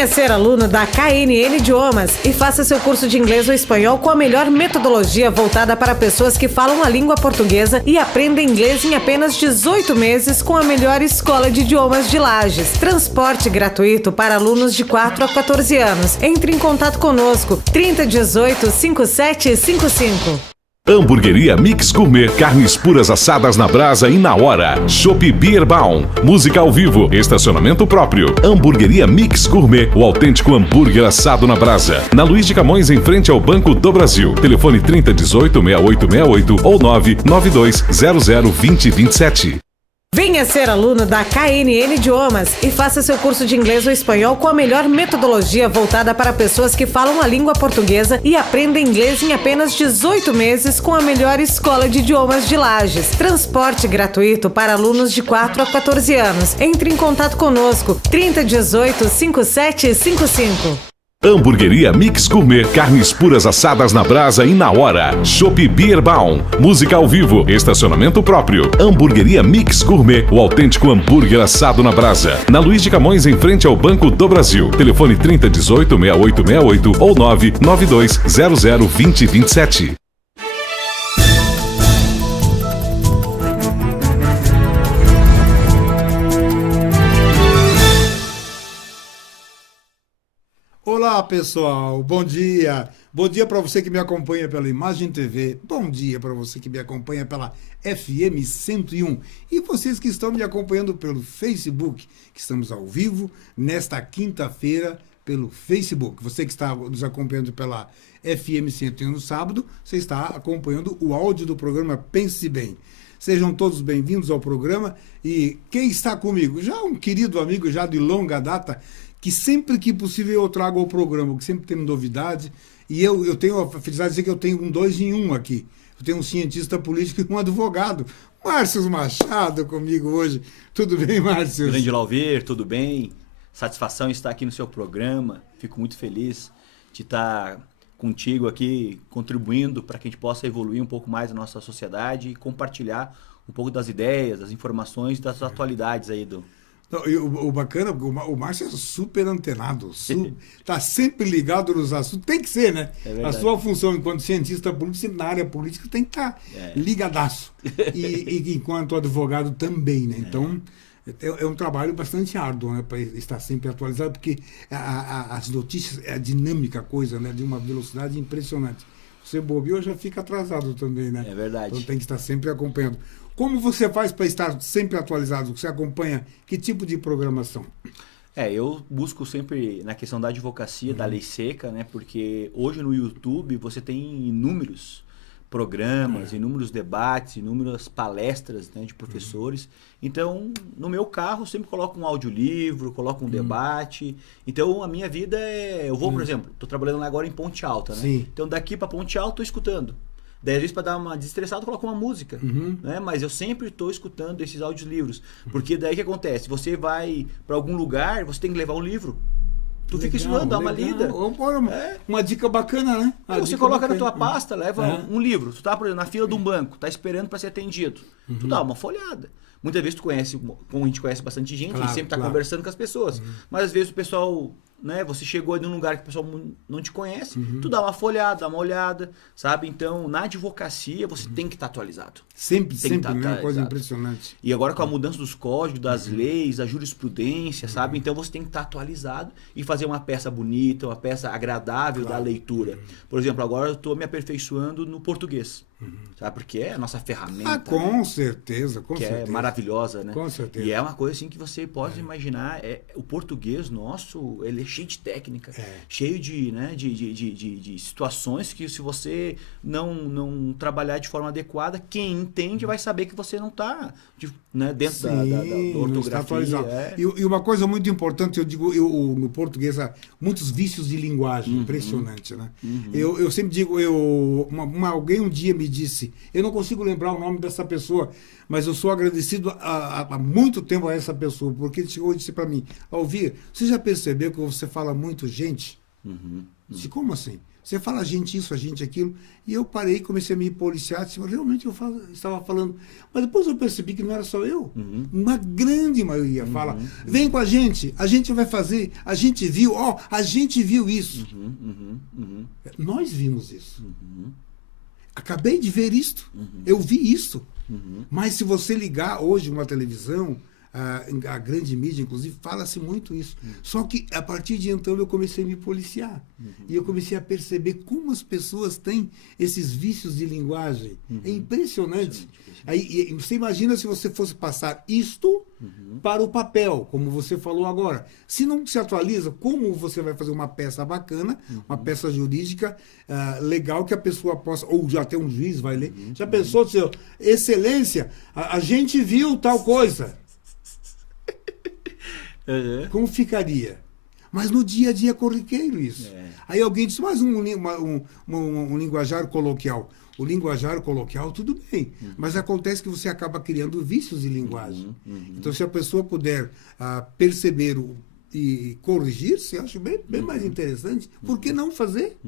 Venha ser aluno da KNN Idiomas e faça seu curso de inglês ou espanhol com a melhor metodologia voltada para pessoas que falam a língua portuguesa e aprendem inglês em apenas 18 meses com a melhor escola de idiomas de Lages. Transporte gratuito para alunos de 4 a 14 anos. Entre em contato conosco, 3018 5755. Hamburgueria Mix Gourmet, carnes puras assadas na brasa e na hora. Chopp Bierbaum, música ao vivo, estacionamento próprio. Hamburgueria Mix Gourmet, o autêntico hambúrguer assado na brasa. Na Luiz de Camões, em frente ao Banco do Brasil. Telefone 3018-6868 ou 992002027. Venha ser aluno da KNN Idiomas e faça seu curso de inglês ou espanhol com a melhor metodologia voltada para pessoas que falam a língua portuguesa e aprendem inglês em apenas 18 meses com a melhor escola de idiomas de Lages. Transporte gratuito para alunos de 4 a 14 anos. Entre em contato conosco, 3018 5755. Hamburgueria Mix Gourmet, carnes puras assadas na brasa e na hora. Chopp Bierbaum, música ao vivo, estacionamento próprio. Hamburgueria Mix Gourmet, o autêntico hambúrguer assado na brasa. Na Luiz de Camões, em frente ao Banco do Brasil. Telefone 3018-6868 ou 992002027. Olá pessoal, bom dia. Bom dia para você que me acompanha pela Imagem TV. Bom dia para você que me acompanha pela FM 101. E vocês que estão me acompanhando pelo Facebook, que estamos ao vivo nesta quinta-feira pelo Facebook. Você que está nos acompanhando pela FM 101 no sábado, você está acompanhando o áudio do programa Pense Bem. Sejam todos bem-vindos ao programa. E quem está comigo? Já um querido amigo já de longa data, que sempre que possível eu trago ao programa, que sempre tem novidade. E eu tenho a felicidade de dizer que eu tenho um 2 em 1 aqui. Eu tenho um cientista político e um advogado. Márcio Machado comigo hoje. Tudo bem, Márcio? Grande Lauvir, tudo bem? Satisfação em estar aqui no seu programa. Fico muito feliz de estar contigo aqui, contribuindo para que a gente possa evoluir um pouco mais a nossa sociedade e compartilhar um pouco das ideias, das informações, das atualidades aí do... Não, o bacana, o Márcio é super antenado, está sempre ligado nos assuntos, tem que ser, né? A sua função enquanto cientista político, na área política, tem que estar ligadaço. E enquanto advogado também, né? Então, é um trabalho bastante árduo, né? Para estar sempre atualizado, porque as notícias, é a dinâmica coisa, né? De uma velocidade impressionante. Você bobeou, já fica atrasado também, né? É verdade. Então tem que estar sempre acompanhando. Como você faz para estar sempre atualizado? Você acompanha que tipo de programação? Eu busco sempre na questão da advocacia, da lei seca, né? Porque hoje no YouTube você tem inúmeros programas, inúmeros debates, inúmeras palestras, né, de professores. Então, no meu carro, eu sempre coloco um audiolivro, coloco um debate. Então, a minha vida é... Eu vou, por exemplo, estou trabalhando agora em Ponte Alta, né? Sim. Então, daqui para Ponte Alta, estou escutando. 10 vezes para dar uma desestressada, eu coloco uma música, né? Mas eu sempre estou escutando esses audiolivros, porque daí o que acontece? Você vai para algum lugar, você tem que levar um livro. Tu fica estudando, dá uma lida. Uma dica bacana, né? Você coloca na tua pasta, leva um livro. Tu tá, por exemplo, na fila de um banco, tá esperando para ser atendido. Tu dá uma folhada. Muitas vezes tu conhece, como a gente conhece bastante gente, a gente sempre tá conversando com as pessoas. Mas às vezes o pessoal... Né? Você chegou em um lugar que o pessoal não te conhece, tu dá uma folhada, dá uma olhada, sabe? Então, na advocacia, você tem que estar atualizado. Sempre, uma coisa impressionante. E agora com a mudança dos códigos, das leis, da jurisprudência, sabe? Então, você tem que estar atualizado e fazer uma peça bonita, uma peça agradável da leitura. Por exemplo, agora eu estou me aperfeiçoando no português, sabe? Porque é a nossa ferramenta. Com certeza, com que certeza. É maravilhosa, né? Com certeza. E é uma coisa assim que você pode imaginar, o português nosso, ele é cheio de técnica, cheio de, né, de situações que se você não trabalhar de forma adequada, quem entende vai saber que você não está dentro da ortografia. E uma coisa muito importante, eu digo, no português há muitos vícios de linguagem, impressionante, né? Eu sempre digo, alguém um dia me disse, eu não consigo lembrar o nome dessa pessoa, mas eu sou agradecido há muito tempo a essa pessoa, porque ele chegou e disse para mim, Alvir, você já percebeu que você fala muito gente? Disse, como assim? Você fala a gente isso, a gente aquilo. E eu parei e comecei a me policiar. Disse, realmente estava falando. Mas depois eu percebi que não era só eu. Uma grande maioria fala, vem com a gente vai fazer, a gente viu, a gente viu isso. Nós vimos isso. Acabei de ver isto. Eu vi isso. Mas se você ligar hoje uma televisão, a grande mídia, inclusive, fala-se muito isso. Só que, a partir de então, eu comecei a me policiar. E eu comecei a perceber como as pessoas têm esses vícios de linguagem. É impressionante. Aí, você imagina se você fosse passar isto para o papel, como você falou agora. Se não se atualiza, como você vai fazer uma peça bacana, uma peça jurídica legal que a pessoa possa, ou já até um juiz vai ler. Já pensou, seu excelência, a gente viu tal coisa. Como ficaria? Mas no dia a dia é corriqueiro isso. Aí alguém diz, mas um linguajar coloquial. O linguajar coloquial, tudo bem. Mas acontece que você acaba criando vícios de linguagem. Então, se a pessoa puder perceber e corrigir-se, eu acho bem mais interessante. Por que não fazer?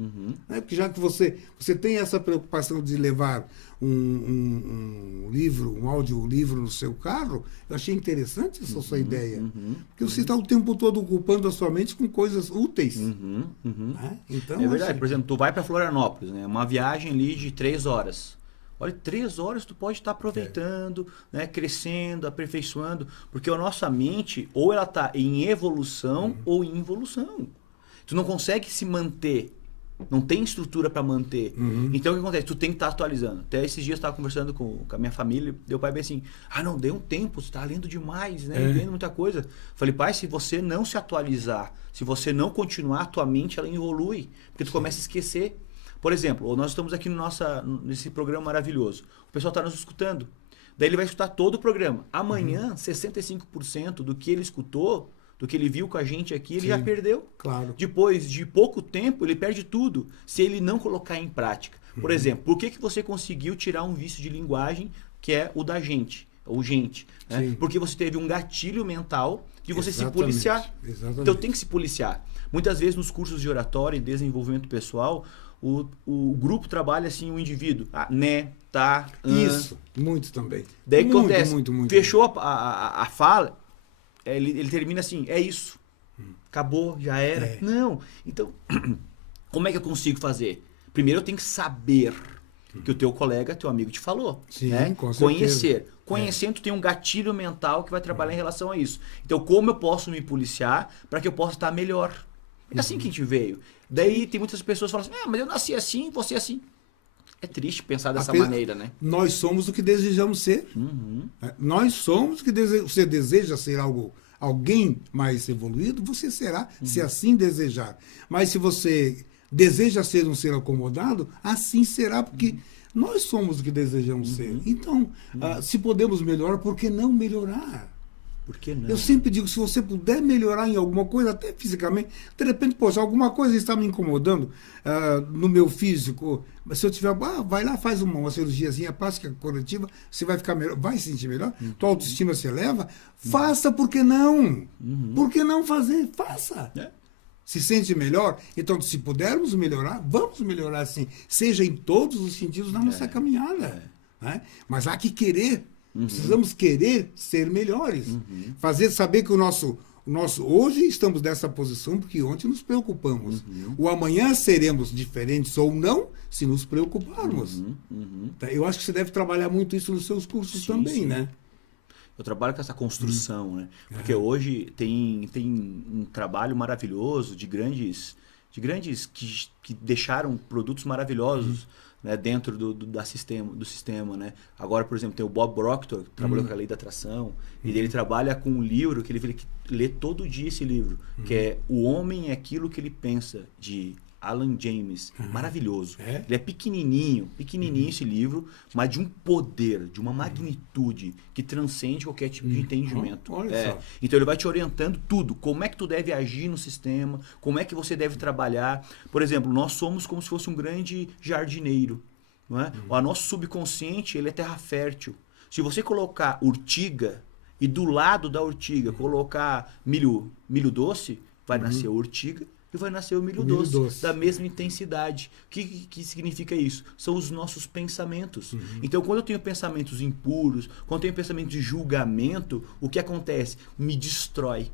Porque já que você tem essa preocupação de levar um livro, um audiolivro no seu carro, eu achei interessante essa sua ideia. Porque você está o tempo todo ocupando a sua mente com coisas úteis. Então, é verdade. Por exemplo, tu vai para Florianópolis, né? Uma viagem ali de 3 horas. Olha, 3 horas tu pode estar aproveitando, né, crescendo, aperfeiçoando, porque a nossa mente, ou ela está em evolução ou em involução. Tu não consegue se manter, não tem estrutura para manter. Então o que acontece? Tu tem que estar atualizando. Até esses dias eu estava conversando com a minha família, meu pai bem assim, não, deu um tempo, você está lendo demais, né, lendo muita coisa. Falei, pai, se você não se atualizar, se você não continuar, tua mente ela evolui, porque tu começa a esquecer. Por exemplo, nós estamos aqui nesse programa maravilhoso. O pessoal está nos escutando. Daí ele vai escutar todo o programa. Amanhã, 65% do que ele escutou, do que ele viu com a gente aqui, ele já perdeu. Claro. Depois de pouco tempo, ele perde tudo, se ele não colocar em prática. Por exemplo, por que você conseguiu tirar um vício de linguagem, que é o da gente, ou gente? Né? Porque você teve um gatilho mental de você se policiar. Então tem que se policiar. Muitas vezes nos cursos de oratória e desenvolvimento pessoal, o grupo trabalha assim, o indivíduo. Né, tá, isso, muito também. Daí muito, acontece, muito. Fechou a fala, ele termina assim, é isso. Acabou, já era. Não. Então, como é que eu consigo fazer? Primeiro eu tenho que saber que o teu colega, teu amigo te falou. Sim, né? com certeza. Conhecer. Conhecendo, tu tem um gatilho mental que vai trabalhar em relação a isso. Então, como eu posso me policiar para que eu possa estar melhor? É assim que a gente veio. Daí tem muitas pessoas que falam assim, mas eu nasci assim, você assim. É triste pensar dessa maneira, né? Nós somos o que desejamos ser. Nós somos o que você deseja ser alguém mais evoluído, você será, se assim desejar. Mas se você deseja ser um ser acomodado, assim será, porque nós somos o que desejamos ser. Então, se podemos melhorar, por que não melhorar? Por que não? Eu sempre digo, se você puder melhorar em alguma coisa, até fisicamente, de repente, poxa, alguma coisa está me incomodando no meu físico, mas se eu tiver, vai lá, faz uma cirurgiazinha plástica corretiva, você vai ficar melhor, vai se sentir melhor, tua autoestima se eleva, faça, por que não? Por que não fazer? Faça! Se sente melhor? Então, se pudermos melhorar, vamos melhorar sim, seja em todos os sentidos na nossa caminhada. Né? Mas há que querer. Precisamos querer ser melhores. Saber que o nosso hoje estamos nessa posição porque ontem nos preocupamos. O amanhã seremos diferentes ou não se nos preocuparmos. Eu acho que você deve trabalhar muito isso nos seus cursos também, né? Eu trabalho com essa construção, né? Porque hoje tem um trabalho maravilhoso de grandes que deixaram produtos maravilhosos. Né, dentro do sistema, né? Agora, por exemplo, tem o Bob Proctor, que trabalhou com a lei da atração, e ele trabalha com um livro que ele lê todo dia esse livro, que é O Homem é Aquilo que Ele Pensa, de Alan James. Maravilhoso. Ele é pequenininho esse livro, mas de um poder, de uma magnitude que transcende qualquer tipo de entendimento. Então ele vai te orientando tudo, como é que tu deve agir no sistema, como é que você deve trabalhar. Por exemplo, nós somos como se fosse um grande jardineiro. Não é? O nosso subconsciente, ele é terra fértil. Se você colocar urtiga e do lado da urtiga colocar milho doce, vai nascer a urtiga. e vai nascer o milho, O milho doce, doce. da mesma intensidade. O que significa isso? São os nossos pensamentos. Então, quando eu tenho pensamentos impuros, quando eu tenho pensamento de julgamento, o que acontece? Me destrói.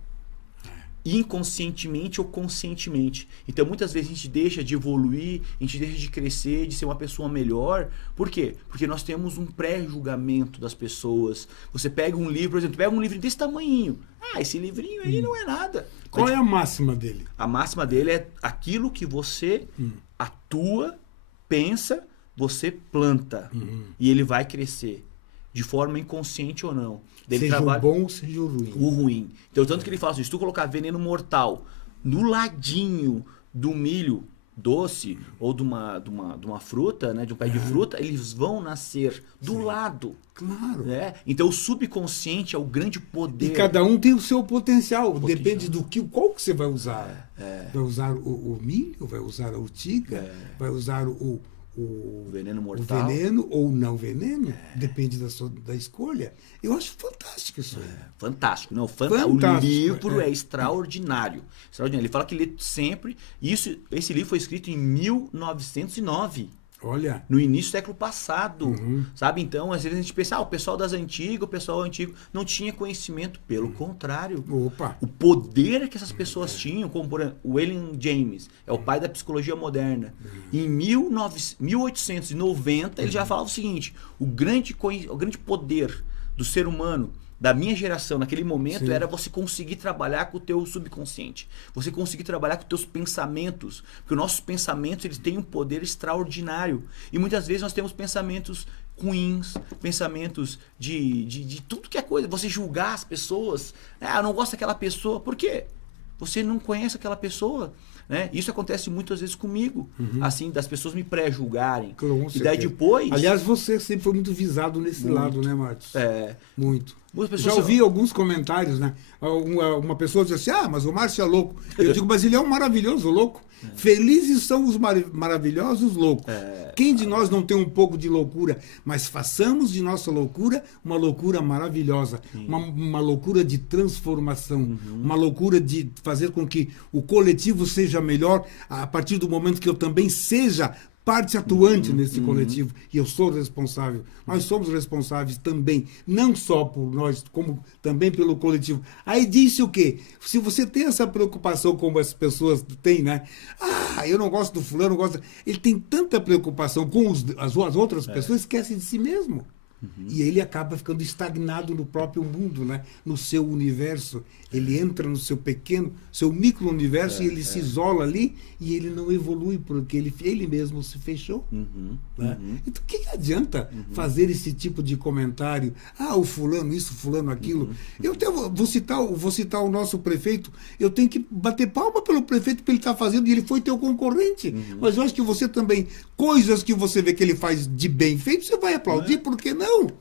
Inconscientemente ou conscientemente. Então, muitas vezes a gente deixa de evoluir, a gente deixa de crescer, de ser uma pessoa melhor. Por quê? Porque nós temos um pré-julgamento das pessoas. Você pega um livro, por exemplo, pega um livro desse tamanhinho. Ah, esse livrinho aí não é nada. Qual é a máxima dele? A máxima dele é aquilo que você atua, pensa, você planta. E ele vai crescer. De forma inconsciente ou não. Ele Seja trabalha... o bom, seja o ruim. O ruim. Então, tanto que ele fala assim, se tu colocar veneno mortal no ladinho do milho doce ou de uma fruta, né, de um pé de fruta, eles vão nascer do lado. Claro. Né? Então, o subconsciente é o grande poder. E cada um tem o seu potencial. Depende do qual que você vai usar. Vai usar o milho, vai usar a urtiga, vai usar o veneno o mortal. veneno ou não veneno, depende da escolha. Eu acho fantástico isso aí. Fantástico. Não, Fantástico, o livro é extraordinário. Extraordinário. Ele fala que lê sempre... Esse livro foi escrito em 1909. Olha. No início do século passado, sabe? Então, às vezes a gente pensa, o pessoal das antigas, o pessoal antigo não tinha conhecimento. Pelo contrário. Opa. O poder que essas pessoas tinham, como por exemplo, o William James, é o pai da psicologia moderna. Em 1890, ele já falava o seguinte, o grande poder do ser humano, da minha geração, naquele momento, era você conseguir trabalhar com o teu subconsciente. Você conseguir trabalhar com os teus pensamentos. Porque os nossos pensamentos, eles têm um poder extraordinário. E muitas vezes nós temos pensamentos ruins, pensamentos de tudo que é coisa. Você julgar as pessoas. Eu não gosto daquela pessoa. Por quê? Você não conhece aquela pessoa. Né? Isso acontece muitas vezes comigo. Assim, das pessoas me pré-julgarem. E daí depois... Aliás, você sempre foi muito visado nesse lado, né, Marcos? Muito. Já ouvi alguns comentários, né? Uma pessoa diz assim, mas o Márcio é louco. Eu digo, mas ele é um maravilhoso louco. Felizes são os maravilhosos loucos. Quem de nós não tem um pouco de loucura? Mas façamos de nossa loucura uma loucura maravilhosa. Uma loucura de transformação. Uma loucura de fazer com que o coletivo seja melhor a partir do momento que eu também seja parte atuante nesse coletivo, e eu sou responsável. Nós somos responsáveis também, não só por nós, como também pelo coletivo. Aí disse o quê? Se você tem essa preocupação como as pessoas têm, né? Eu não gosto do fulano, ele tem tanta preocupação com as outras pessoas, esquece de si mesmo. E ele acaba ficando estagnado no próprio mundo, né? No seu universo. Ele entra no seu pequeno, seu micro-universo e ele se isola ali e ele não evolui porque ele mesmo se fechou. Né? Então, o que adianta fazer esse tipo de comentário? O fulano isso, fulano aquilo. Eu vou citar o nosso prefeito. Eu tenho que bater palma pelo prefeito que ele está fazendo e ele foi teu concorrente. Mas eu acho que você também, coisas que você vê que ele faz de bem feito, você vai aplaudir, por que não?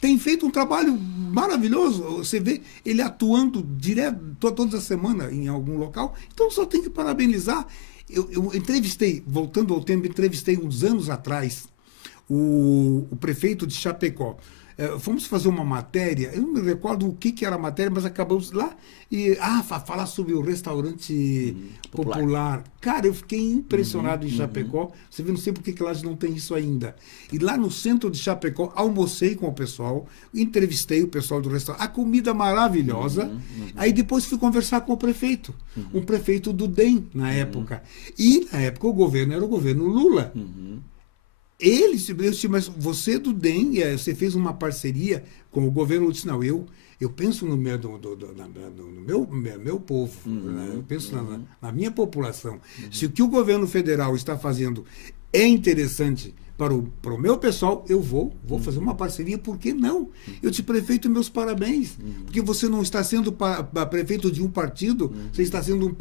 Tem feito um trabalho maravilhoso. Você vê ele atuando direto, toda semana em algum local. Então só tem que parabenizar. Eu entrevistei, voltando ao tempo, entrevistei uns anos atrás o prefeito de Chapecó. Fomos fazer uma matéria, eu não me recordo o que era a matéria, mas acabamos lá e falar sobre o restaurante popular. Cara, eu fiquei impressionado em Chapecó. Você vê, não sei por que lá não tem isso ainda. E lá no centro de Chapecó, almocei com o pessoal, entrevistei o pessoal do restaurante, a comida maravilhosa. Aí depois fui conversar com o prefeito, um prefeito do DEM na época. E na época o governo era o governo Lula. Ele disse, mas você do DEM, você fez uma parceria com o governo. Eu disse, não, eu penso no meu povo, né? Eu penso na minha população. Se o que o governo federal está fazendo é interessante para o meu pessoal, eu vou fazer uma parceria, por que não? Eu disse, prefeito, meus parabéns, porque você não está sendo prefeito de um partido, você está sendo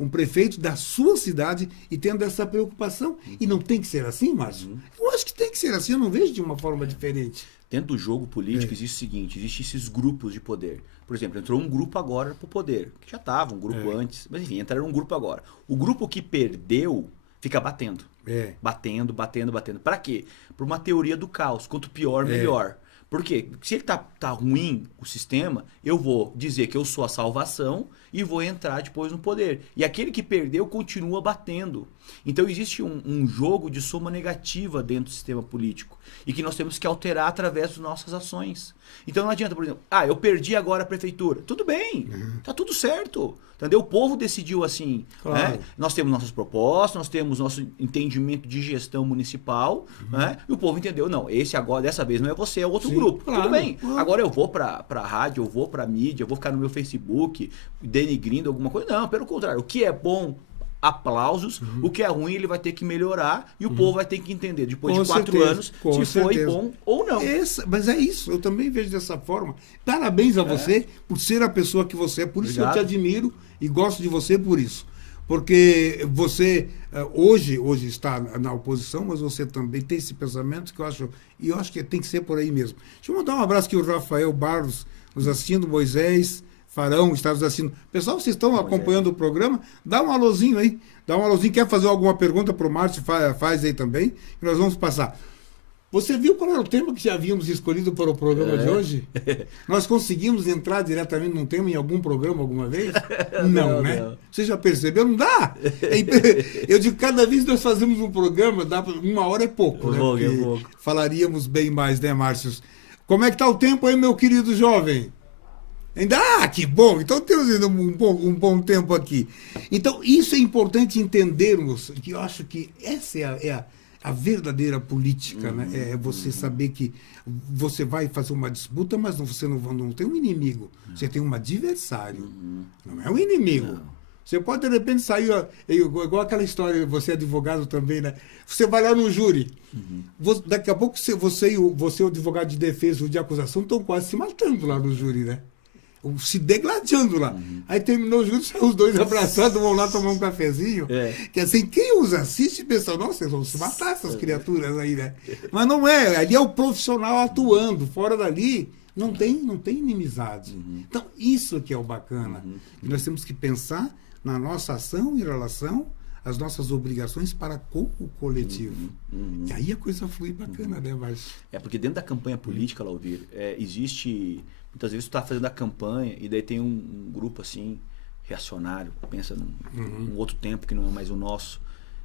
um prefeito da sua cidade e tendo essa preocupação. E não tem que ser assim, Márcio? Eu acho que tem que ser assim, eu não vejo de uma forma diferente. Dentro do jogo político existe o seguinte, existem esses grupos de poder. Por exemplo, entrou um grupo agora para o poder, que já estava um grupo antes, mas enfim, entraram um grupo agora. O grupo que perdeu fica batendo. Batendo. Para quê? Por uma teoria do caos. Quanto pior, melhor. Por quê? Se ele tá ruim, o sistema, eu vou dizer que eu sou a salvação e vou entrar depois no poder. E aquele que perdeu continua batendo. Então existe um jogo de soma negativa dentro do sistema político e que nós temos que alterar através das nossas ações. Então não adianta, por exemplo, eu perdi agora a prefeitura. Tudo bem, tá tudo certo. Entendeu? O povo decidiu assim. Claro. Né? Nós temos nossas propostas, nós temos nosso entendimento de gestão municipal, né? E o povo entendeu, não, esse agora, dessa vez não é você, é outro grupo. Claro, Tudo bem. claro. Agora eu vou pra rádio, eu vou pra mídia, eu vou ficar no meu Facebook denigrindo alguma coisa. Não, pelo contrário. O que é bom, aplausos. O que é ruim, ele vai ter que melhorar e o povo vai ter que entender, depois Com de 4 certeza, anos, com se foi certeza. bom ou não. Mas é isso, eu também vejo dessa forma. Parabéns a você por ser a pessoa que você é, por isso Obrigado. eu te admiro e gosto de você por isso. Porque você hoje está na oposição, mas você também tem esse pensamento que eu acho que tem que ser por aí mesmo. Deixa eu mandar um abraço aqui ao Rafael Barros, nos assistindo, Moisés Farão, está nos assistindo. Pessoal, vocês estão acompanhando o programa? Dá um alôzinho aí. Dá um alôzinho. Quer fazer alguma pergunta para o Márcio? Faz aí também. E nós vamos passar. Você viu qual era o tema que já havíamos escolhido para o programa de hoje? Nós conseguimos entrar diretamente num tema em algum programa alguma vez? Não, né? Não. Você já percebeu? Não dá! Eu digo, cada vez que nós fazemos um programa, dá 1 hora é pouco, né? pouco, é Porque pouco. falaríamos bem mais, né, Márcio? Como é que está o tempo aí, meu querido jovem? Ainda, que bom! Então temos ainda um bom tempo aqui. Então, isso é importante entendermos, que eu acho que essa é a verdadeira política, né? É você saber que você vai fazer uma disputa, mas você não tem um inimigo, você tem um adversário. Não é um inimigo. Não. Você pode, de repente, sair, igual aquela história, você é advogado também, né? Você vai lá no júri. Daqui a pouco você e o advogado de defesa ou de acusação estão quase se matando lá no júri, né? Se degladiando lá. Aí terminou o júri, os dois abraçados, vão lá tomar um cafezinho. Que assim, quem os assiste pensa, nossa, eles vão se matar essas criaturas aí, né? Mas não é, ali é o profissional atuando, fora dali não tem inimizade. Então, isso que é o bacana. E nós temos que pensar na nossa ação em relação às nossas obrigações para com o coletivo. E aí a coisa flui bacana, né, Márcio? É porque dentro da campanha política, Lauvir, existe... Muitas vezes tu tá fazendo a campanha e daí tem um grupo assim, reacionário, pensa num outro tempo que não é mais o nosso.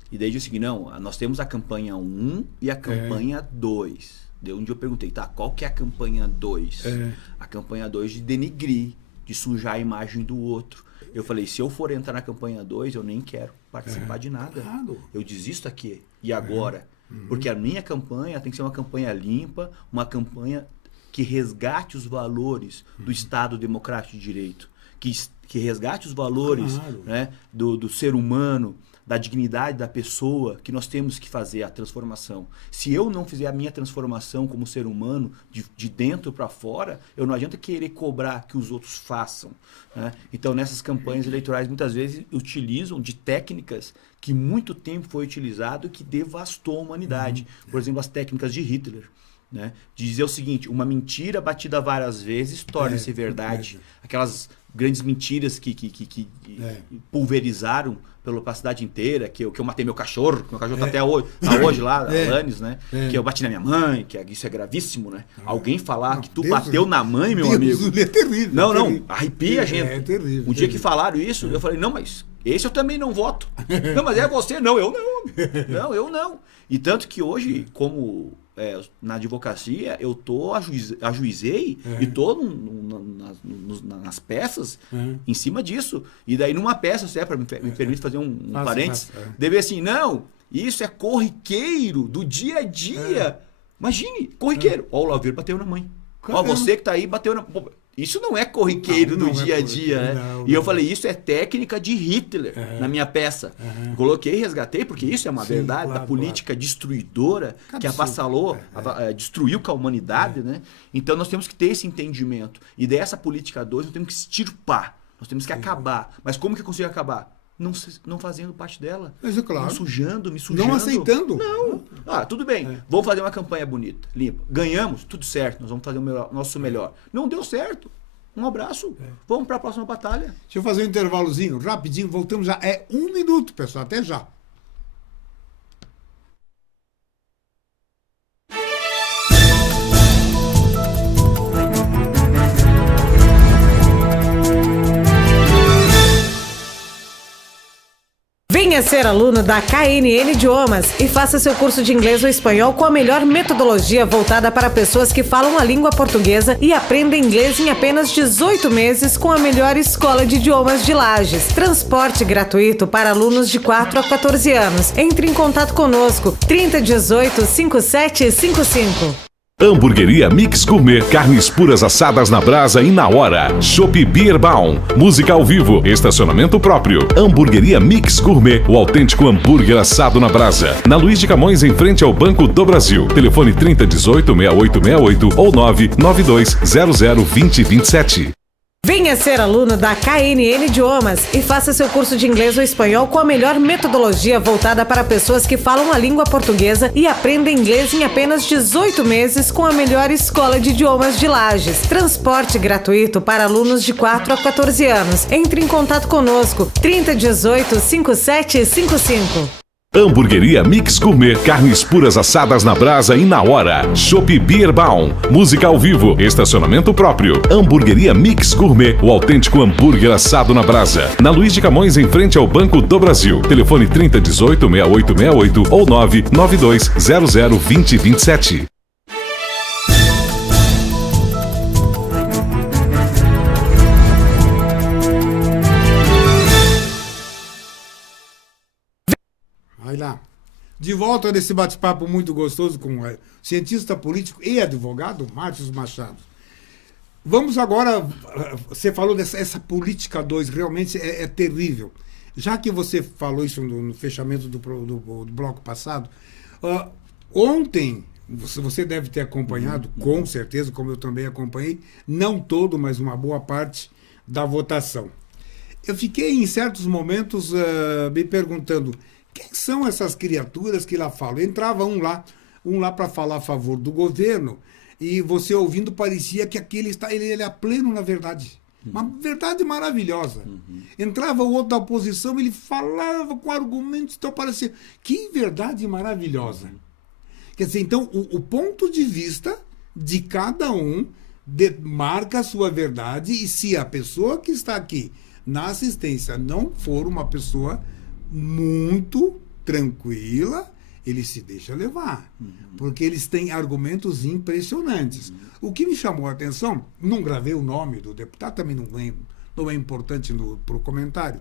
E daí diz o seguinte, não, nós temos a campanha 1 e a campanha 2. Daí um dia eu perguntei, tá, qual que é a campanha 2? A campanha 2 de denigrir, de sujar a imagem do outro. Eu falei, se eu for entrar na campanha 2, eu nem quero participar de nada. Claro. Eu desisto aqui. E agora? Porque a minha campanha tem que ser uma campanha limpa, uma campanha que resgate os valores do Estado Democrático de Direito, que resgate os valores, né, do ser humano, da dignidade da pessoa, que nós temos que fazer a transformação. Se eu não fizer a minha transformação como ser humano, de dentro para fora, eu não adianta querer cobrar que os outros façam. Né? Então, nessas campanhas eleitorais, muitas vezes utilizam de técnicas que muito tempo foi utilizado e que devastou a humanidade. Por exemplo, as técnicas de Hitler. Né? De dizer o seguinte, uma mentira batida várias vezes torna-se verdade. Aquelas grandes mentiras que pulverizaram pela cidade inteira, que eu matei meu cachorro tá até hoje, lá, Alanis, né? Que eu bati na minha mãe, que isso é gravíssimo, né? Alguém falar que tu bateu na mãe, meu amigo. É terrível. Não, arrepia a gente. É terrível. Um dia que falaram isso, eu falei, não, mas esse eu também não voto. Não, mas é você. Não, eu não. Não, eu não. E tanto que hoje, como... na advocacia, eu ajuizei e tô nas peças em cima disso. E daí numa peça, se é para me permite fazer um parênteses, deve assim, não, isso é corriqueiro do dia a dia. Imagine, corriqueiro. Ó, o Lauvir bateu na mãe. Ó, você que tá aí bateu na... Isso não é corriqueiro do dia a dia, né? E eu falei, isso é técnica de Hitler na minha peça. Coloquei, resgatei, porque isso é uma verdade da política destruidora que avassalou, destruiu com a humanidade, né? Então nós temos que ter esse entendimento. E dessa política 2 nós temos que extirpar, nós temos que acabar. Mas como que eu consigo acabar? Não fazendo parte dela. Mas é claro. Me sujando. Não aceitando. Não. Tudo bem. Vamos fazer uma campanha bonita, limpa. Ganhamos, tudo certo. Nós vamos fazer o nosso melhor. Não deu certo. Um abraço. Vamos para a próxima batalha. Deixa eu fazer um intervalozinho, rapidinho. Voltamos já. É 1 minuto, pessoal. Até já. Venha ser aluno da KNN Idiomas e faça seu curso de inglês ou espanhol com a melhor metodologia voltada para pessoas que falam a língua portuguesa e aprendem inglês em apenas 18 meses com a melhor escola de idiomas de Lages. Transporte gratuito para alunos de 4 a 14 anos. Entre em contato conosco, 3018 5755. Hamburgueria Mix Gourmet, carnes puras assadas na brasa e na hora. Chopp Bierbaum, música ao vivo, estacionamento próprio. Hamburgueria Mix Gourmet, o autêntico hambúrguer assado na brasa. Na Luiz de Camões, em frente ao Banco do Brasil. Telefone 3018-6868 ou 992002027. Venha ser aluno da KNN Idiomas e faça seu curso de inglês ou espanhol com a melhor metodologia voltada para pessoas que falam a língua portuguesa e aprendem inglês em apenas 18 meses com a melhor escola de idiomas de Lages. Transporte gratuito para alunos de 4 a 14 anos. Entre em contato conosco, 3018 5755. Hamburgueria Mix Gourmet, carnes puras assadas na brasa e na hora. Chopp Bierbaum, música ao vivo, estacionamento próprio. Hamburgueria Mix Gourmet, o autêntico hambúrguer assado na brasa. Na Luiz de Camões, em frente ao Banco do Brasil. Telefone 3018-6868 ou 992002027. Vai lá. De volta nesse bate-papo muito gostoso com o cientista político e advogado, Márcio Machado. Vamos agora, você falou dessa política 2, realmente é terrível. Já que você falou isso no fechamento do bloco passado, ontem, você deve ter acompanhado, com certeza, como eu também acompanhei, não todo, mas uma boa parte da votação. Eu fiquei, em certos momentos, me perguntando, quem são essas criaturas que lá falam? Entrava um lá para falar a favor do governo, e você ouvindo parecia que ele é pleno na verdade. Uma verdade maravilhosa. Entrava o outro da oposição, ele falava com argumentos, então parecia, que verdade maravilhosa. Quer dizer, então, o ponto de vista de cada um marca a sua verdade, e se a pessoa que está aqui na assistência não for uma pessoa muito tranquila, ele se deixa levar, porque eles têm argumentos impressionantes. O que me chamou a atenção, não gravei o nome do deputado, também não é importante para o comentário,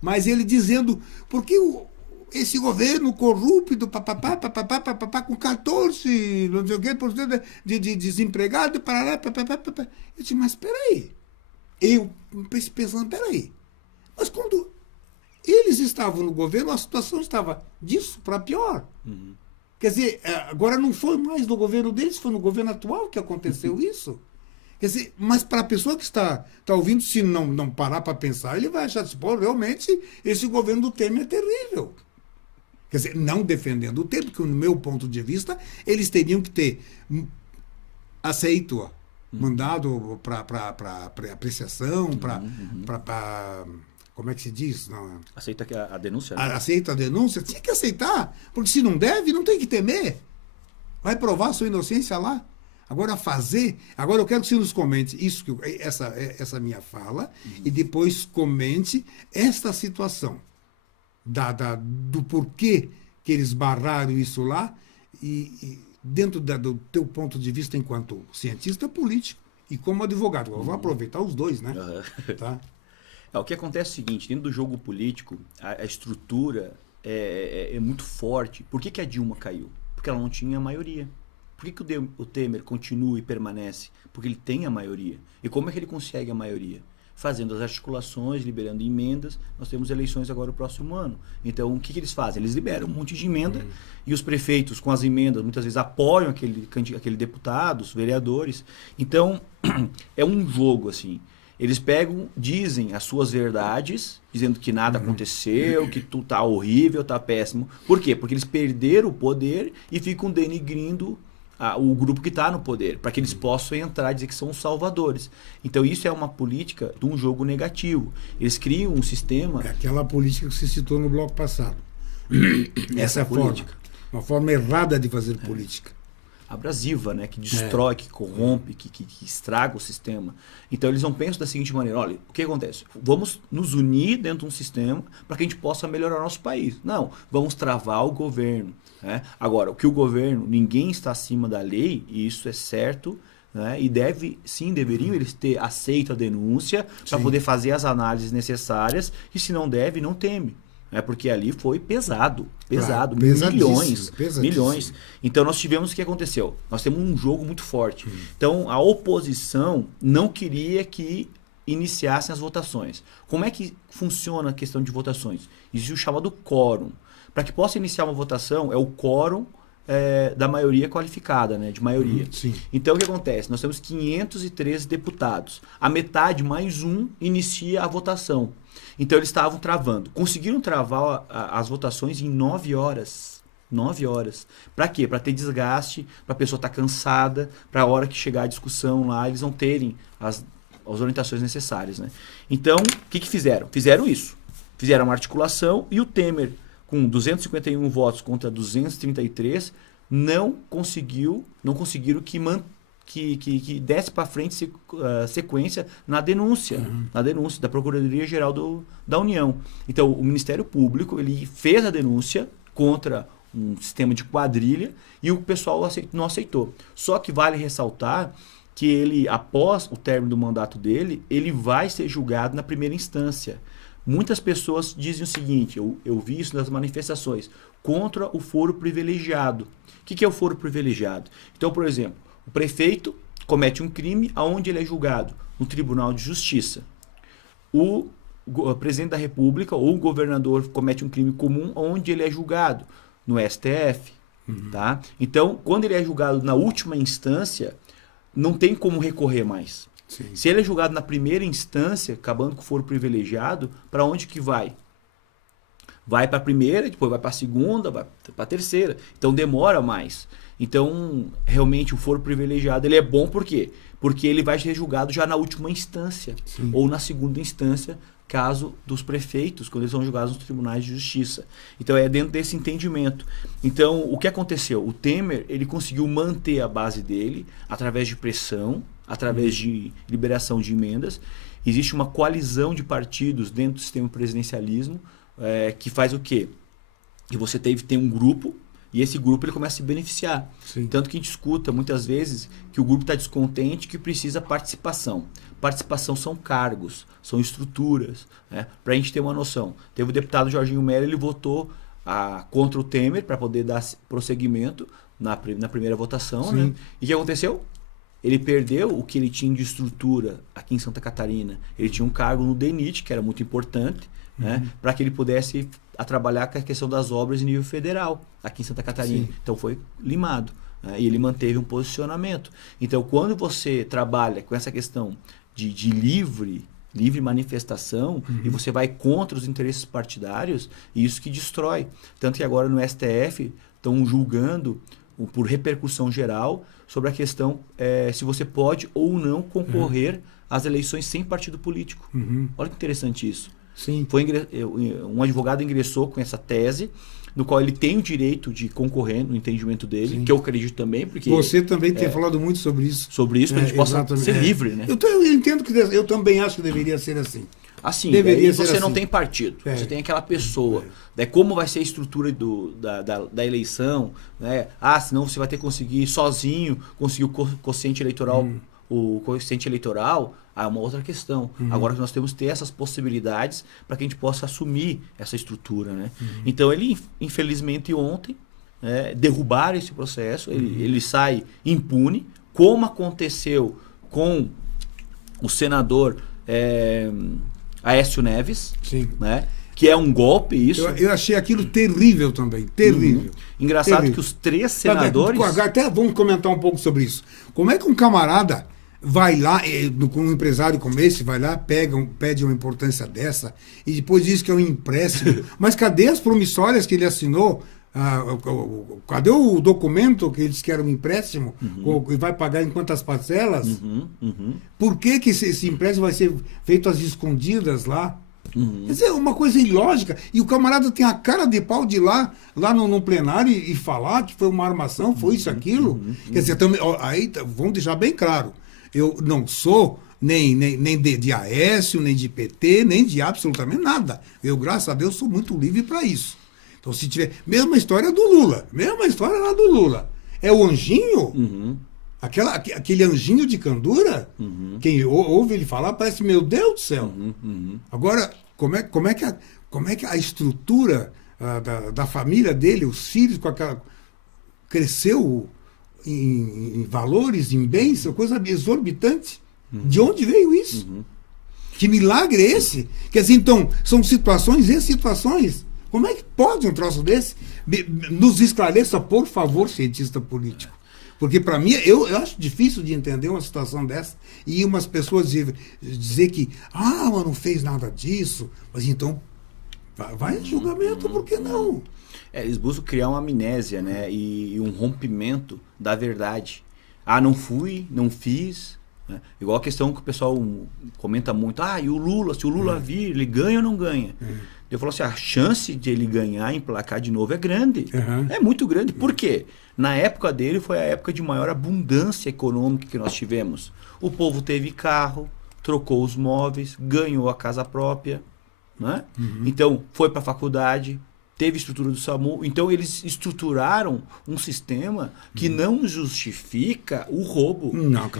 mas ele dizendo, porque esse governo corrupto, papapá, com 14, não sei o quê, por cento de desempregado, parará, papapá. Eu disse, mas peraí, eu pensando, peraí, mas quando eles estavam no governo, a situação estava disso para pior. Quer dizer, agora não foi mais no governo deles, foi no governo atual que aconteceu isso. Quer dizer, mas para a pessoa que está ouvindo, se não parar para pensar, ele vai achar assim, pô, realmente esse governo do Temer é terrível. Quer dizer, não defendendo o Temer, porque no meu ponto de vista, eles teriam que ter aceito, mandado para apreciação, para como é que se diz? Não, aceita a denúncia? Né? Aceita a denúncia? Tinha que aceitar, porque se não deve, não tem que temer. Vai provar a sua inocência lá. Agora agora eu quero que você nos comente essa minha fala, e depois comente esta situação do porquê que eles barraram isso lá, e dentro do teu ponto de vista enquanto cientista político e como advogado. Eu vou aproveitar os dois, né? Tá? O que acontece é o seguinte, dentro do jogo político, a estrutura é muito forte. Por que a Dilma caiu? Porque ela não tinha maioria. Por que o Temer continua e permanece? Porque ele tem a maioria. E como é que ele consegue a maioria? Fazendo as articulações, liberando emendas. Nós temos eleições agora no próximo ano. Então, o que eles fazem? Eles liberam um monte de emenda, e os prefeitos, com as emendas, muitas vezes apoiam aquele deputado, os vereadores. Então, é um jogo, assim. Eles dizem as suas verdades, dizendo que nada aconteceu, que tudo tá horrível, tá péssimo. Por quê? Porque eles perderam o poder e ficam denigrindo o grupo que está no poder, para que eles possam entrar e dizer que são os salvadores. Então isso é uma política de um jogo negativo. Eles criam um sistema... É aquela política que você citou no bloco passado. Essa é a política. Uma forma errada de fazer política. abrasiva, né? Que destrói, que corrompe, que estraga o sistema. Então eles não pensam da seguinte maneira: olha, o que acontece? Vamos nos unir dentro de um sistema para que a gente possa melhorar o nosso país. Não, vamos travar o governo. Né? Agora, o que o governo, ninguém está acima da lei, e isso é certo, né? E deveriam eles ter aceito a denúncia para poder fazer as análises necessárias, e se não deve, não teme. Porque ali foi pesado, Claro, milhões. Então nós tivemos o que aconteceu. Nós temos um jogo muito forte. Então a oposição não queria que iniciassem as votações. Como é que funciona a questão de votações? Existe o chamado quórum. Para que possa iniciar uma votação, é o quórum da maioria qualificada, né? De maioria. Então o que acontece? Nós temos 513 deputados. A metade mais um inicia a votação. Então eles estavam travando. Conseguiram travar as votações em 9 horas. 9 horas. Para quê? Para ter desgaste, para a pessoa estar cansada, para a hora que chegar a discussão lá, eles não terem as orientações necessárias. Né? Então, o que fizeram? Fizeram isso. Fizeram uma articulação e o Temer, com 251 votos contra 233, não conseguiram que desse para frente sequência na denúncia da Procuradoria-Geral da União. Então, o Ministério Público ele fez a denúncia contra um sistema de quadrilha e o pessoal não aceitou. Só que vale ressaltar que ele, após o término do mandato dele, ele vai ser julgado na primeira instância. Muitas pessoas dizem o seguinte, eu vi isso nas manifestações, contra o foro privilegiado. O que é o foro privilegiado? Então, por exemplo, o prefeito comete um crime aonde ele é julgado? No Tribunal de Justiça. O presidente da República ou o governador comete um crime comum onde ele é julgado? No STF. Tá? Então, quando ele é julgado na última instância, não tem como recorrer mais. Sim. Se ele é julgado na primeira instância, acabando com o foro privilegiado, para onde que vai? Vai para a primeira, depois vai para a segunda, vai para a terceira. Então demora mais. Então, realmente, o foro privilegiado ele é bom por quê? Porque ele vai ser julgado já na última instância. Sim. Ou na segunda instância, caso dos prefeitos, quando eles são julgados nos tribunais de justiça. Então, é dentro desse entendimento. Então, o que aconteceu? O Temer ele conseguiu manter a base dele através de pressão, através de liberação de emendas. Existe uma coalizão de partidos dentro do sistema presidencialismo que faz o quê? Que você tem um grupo e esse grupo ele começa a se beneficiar. Sim. Tanto que a gente escuta muitas vezes que o grupo está descontente que precisa participação. Participação são cargos, são estruturas. Né? Para a gente ter uma noção. Teve o deputado Jorginho Mello, ele votou contra o Temer para poder dar prosseguimento na primeira votação. Né? E o que aconteceu? Ele perdeu o que ele tinha de estrutura aqui em Santa Catarina. Ele tinha um cargo no DENIT, que era muito importante, né, para que ele pudesse trabalhar com a questão das obras em nível federal aqui em Santa Catarina. Sim. Então foi limado. Né, e ele manteve um posicionamento. Então, quando você trabalha com essa questão de livre manifestação e você vai contra os interesses partidários, isso que destrói. Tanto que agora no STF estão julgando por repercussão geral sobre a questão se você pode ou não concorrer às eleições sem partido político. Olha que interessante isso. Sim. Um advogado ingressou com essa tese, no qual ele tem o direito de concorrer, no entendimento dele, Sim. que eu acredito também. Porque você também tem falado muito sobre isso. Sobre isso, para a gente possa ser livre. Né? Eu entendo que eu também acho que deveria ser assim. Assim, deveria ser você não assim. tem partido, você tem aquela pessoa. Como vai ser a estrutura da eleição, né? Senão você vai ter que conseguir sozinho, conseguir o quociente eleitoral, é uma outra questão. Agora nós temos que ter essas possibilidades para que a gente possa assumir essa estrutura. Né? Então ele, infelizmente, ontem derrubaram esse processo, ele sai impune, como aconteceu com o senador Aécio Neves, né? Que é um golpe isso. Eu achei aquilo terrível também, terrível. Engraçado terrível. Que os 3 senadores... Até vamos comentar um pouco sobre isso. Como é que um camarada vai lá, com um empresário como esse, vai lá, pede uma importância dessa e depois diz que é um empréstimo. Mas cadê as promissórias que ele assinou? Cadê o documento que ele disse que era um empréstimo e vai pagar em quantas parcelas? Por que esse empréstimo vai ser feito às escondidas lá? Quer dizer, uma coisa ilógica. E o camarada tem a cara de pau de ir lá no plenário e falar que foi uma armação, foi isso, aquilo. Quer dizer, também, aí vamos deixar bem claro. Eu não sou nem de Aécio, nem de PT, nem de absolutamente nada. Eu, graças a Deus, sou muito livre para isso. Então, se tiver... Mesma história do Lula. Mesma história lá do Lula. É o anjinho... Aquele anjinho de candura, quem ouve ele falar, parece, meu Deus do céu. Agora, como é que a estrutura da família dele, os filhos, cresceu em valores, em bens, coisa exorbitante? De onde veio isso? Que milagre é esse? Quer dizer, então, são situações e situações. Como é que pode um troço desse? Nos esclareça, por favor, cientista político. Porque, para mim, eu acho difícil de entender uma situação dessa e umas pessoas dizer que, mas não fez nada disso. Mas então, vai em julgamento, por que não? Eles buscam criar uma amnésia, né? E um rompimento da verdade. Não fui, não fiz. Né? Igual a questão que o pessoal comenta muito. E o Lula, se o Lula vir, ele ganha ou não ganha? Eu falo assim, a chance de ele ganhar, emplacar de novo é grande. É muito grande. Por quê? Na época dele foi a época de maior abundância econômica que nós tivemos. O povo teve carro, trocou os móveis, ganhou a casa própria, né? Então foi para a faculdade, teve estrutura do SAMU. Então eles estruturaram um sistema que não justifica o roubo,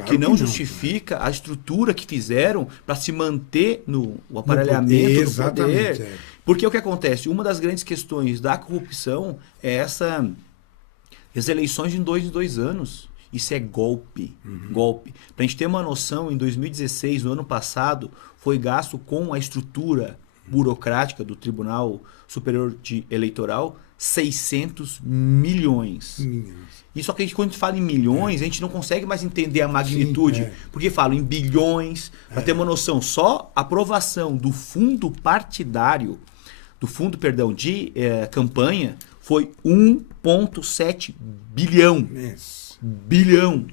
que não justifica a estrutura que fizeram para se manter no aparelhamento do poder. Porque o que acontece? Uma das grandes questões da corrupção é as eleições de 2 em 2 anos. Isso é golpe. Golpe. Para a gente ter uma noção, em 2016, no ano passado, foi gasto com a estrutura burocrática do Tribunal Superior Eleitoral 600 milhões. E só que quando a gente fala em milhões, a gente não consegue mais entender a magnitude. Porque falo em bilhões. Para ter uma noção, só a aprovação do fundo partidário, de campanha, foi 1,7 bilhão. Bilhão.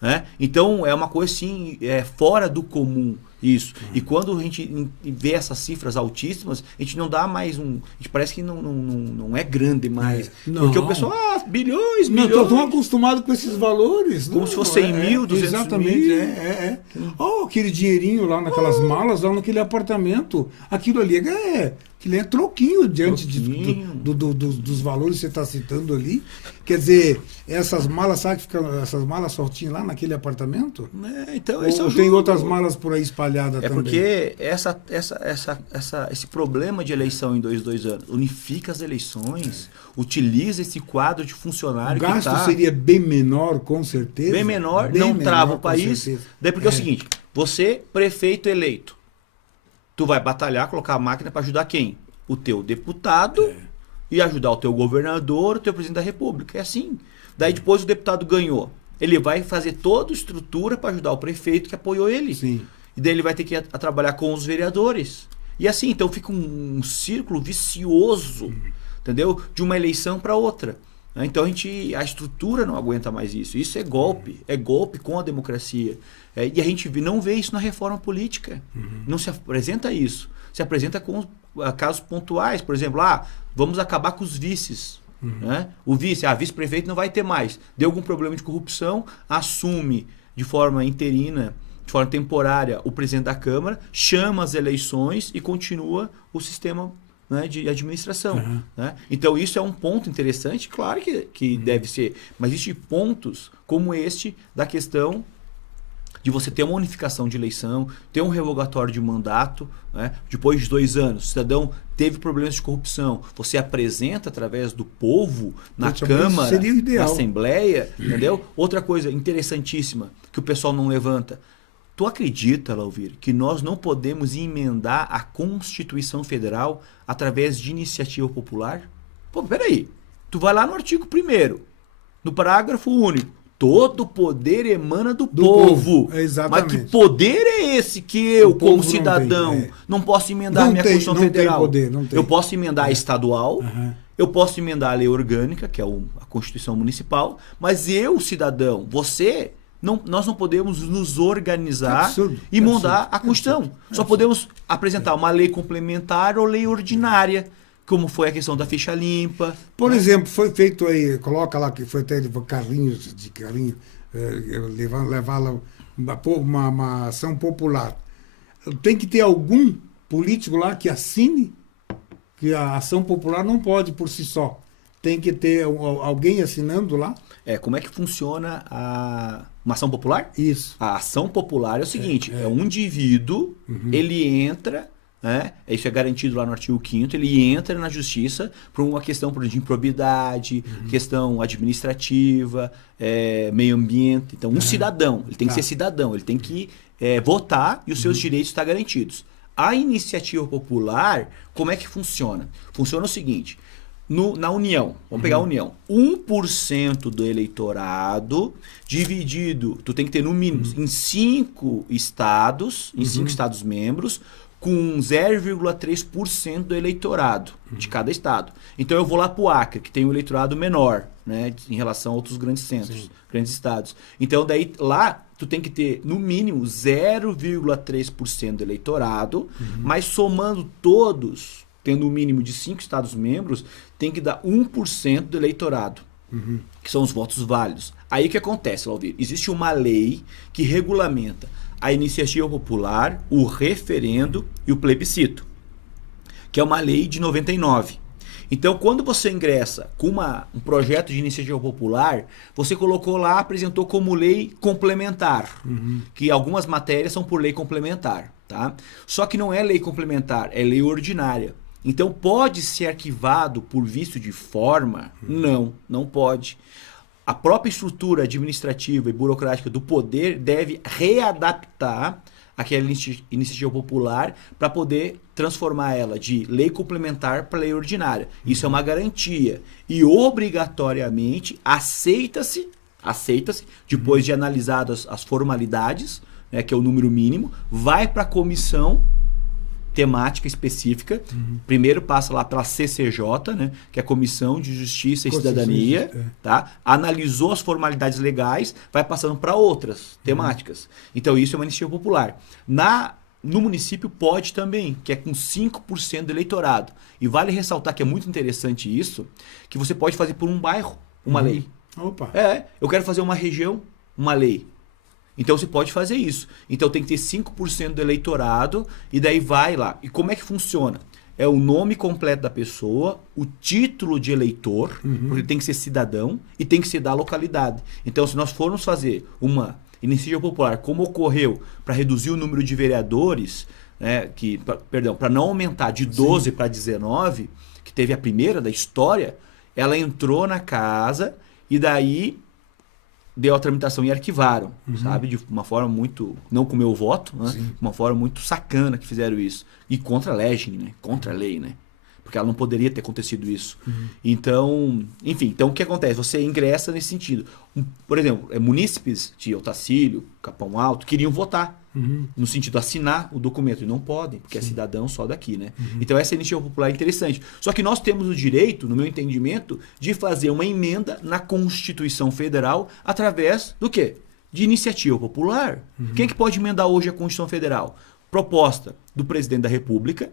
Né? Então, é uma coisa assim, fora do comum isso. E quando a gente vê essas cifras altíssimas, a gente não dá mais A gente parece que não é grande mais. Porque o pessoal, bilhões. Não, estão acostumados com esses valores. Como se fosse 100 mil, 200 exatamente, mil. Aquele dinheirinho lá naquelas malas, lá naquele apartamento. Aquilo ali é troquinho diante dos valores que você está citando ali. Quer dizer, essas malas, sabe que ficam essas malas soltinhas lá naquele apartamento? Então, ou tem outras malas por aí espalhadas também? Porque esse problema de eleição em 2 anos unifica as eleições, utiliza esse quadro de funcionário. O gasto seria bem menor, com certeza. Bem menor, não trava o país. Daí porque é o seguinte, você, prefeito eleito, tu vai batalhar, colocar a máquina para ajudar quem? O teu deputado e ajudar o teu governador, o teu presidente da república. É assim. Daí depois o deputado ganhou. Ele vai fazer toda a estrutura para ajudar o prefeito que apoiou ele. Sim. E daí ele vai ter que trabalhar com os vereadores. E assim, então fica um círculo vicioso, entendeu? De uma eleição para outra. Então a estrutura não aguenta mais isso. Isso é golpe com a democracia. E a gente não vê isso na reforma política. Não se apresenta isso. Se apresenta com casos pontuais. Por exemplo, vamos acabar com os vices. Né? O vice-prefeito não vai ter mais. Deu algum problema de corrupção, assume de forma interina, de forma temporária, o presidente da Câmara, chama as eleições e continua o sistema, né, de administração. Né? Então isso é um ponto interessante, claro que deve ser, mas existem pontos como este da questão de você ter uma unificação de eleição, ter um revogatório de mandato, né? Depois de 2 anos, o cidadão teve problemas de corrupção, você apresenta através do povo na Câmara, na Assembleia, entendeu? Outra coisa interessantíssima que o pessoal não levanta. Tu acredita, Lauvir, que nós não podemos emendar a Constituição Federal através de iniciativa popular? Peraí. Tu vai lá no artigo 1º, no parágrafo único. Todo poder emana do povo. Exatamente. Mas que poder é esse que eu, como cidadão, não posso emendar a minha Constituição Federal? Não tem. Eu posso emendar a estadual, eu posso emendar a lei orgânica, que é a Constituição Municipal, mas eu, cidadão, você nós não podemos nos organizar Absurdo, e mudar a Constituição. absurdo. Só podemos apresentar uma lei complementar ou lei ordinária, como foi a questão da ficha limpa. Por exemplo, foi feito aí, coloca lá que foi até carrinho, levar lá uma ação popular. Tem que ter algum político lá que assine que a ação popular não pode por si só. Tem que ter alguém assinando lá. Como é que funciona uma ação popular? Isso. A ação popular é o seguinte, é um indivíduo, ele entra, né, isso é garantido lá no artigo 5º, ele entra na justiça por uma questão de improbidade, questão administrativa, meio ambiente. Então, cidadão, ele tem que ser cidadão, ele tem que votar e os seus direitos estão garantidos. A iniciativa popular, como é que funciona? Funciona o seguinte... na União, vamos pegar a União, 1% do eleitorado dividido, tu tem que ter no mínimo em 5 estados, em 5 estados membros, com 0,3% do eleitorado de cada estado. Então eu vou lá para o Acre, que tem um eleitorado menor, né, em relação a outros grandes centros, grandes estados. Então daí lá tu tem que ter no mínimo 0,3% do eleitorado, mas somando todos, tendo um mínimo de 5 estados-membros, tem que dar 1% do eleitorado, que são os votos válidos. Aí o que acontece, Valdir? Existe uma lei que regulamenta a iniciativa popular, o referendo e o plebiscito, que é uma lei de 99. Então, quando você ingressa com um projeto de iniciativa popular, você colocou lá, apresentou como lei complementar, que algumas matérias são por lei complementar, tá? Só que não é lei complementar, é lei ordinária. Então, pode ser arquivado por vício de forma? Não pode. A própria estrutura administrativa e burocrática do poder deve readaptar aquela iniciativa popular para poder transformar ela de lei complementar para lei ordinária. Isso é uma garantia. E obrigatoriamente aceita-se, depois de analisadas as formalidades, né, que é o número mínimo, vai para a comissão temática específica. Primeiro passa lá pela CCJ, né, que é a Comissão de Justiça e Cidadania, tá? Analisou as formalidades legais, vai passando para outras temáticas. Então isso é uma iniciativa popular. No município pode também, que é com 5% do eleitorado. E vale ressaltar que é muito interessante isso, que você pode fazer por um bairro uma lei. Opa. Eu quero fazer uma região, uma lei. Então você pode fazer isso. Então tem que ter 5% do eleitorado e daí vai lá. E como é que funciona? É o nome completo da pessoa, o título de eleitor, porque tem que ser cidadão e tem que ser da localidade. Então se nós formos fazer uma iniciativa popular, como ocorreu para reduzir o número de vereadores, né, para não aumentar de 12 para 19, que teve a primeira da história, ela entrou na casa e daí deu a tramitação e arquivaram, sabe? De uma forma muito... Não com o meu voto, né? De uma forma muito sacana que fizeram isso. E contra a lei, né? Contra a lei, né? Porque ela não poderia ter acontecido isso. Então, enfim, então o que acontece? Você ingressa nesse sentido. Por exemplo, munícipes de Otacílio, Capão Alto, queriam votar. No sentido de assinar o documento. E não podem, porque é cidadão só daqui, né? Então essa iniciativa popular é interessante. Só que nós temos o direito, no meu entendimento, de fazer uma emenda na Constituição Federal através do quê? De iniciativa popular. Quem é que pode emendar hoje a Constituição Federal? Proposta do presidente da República,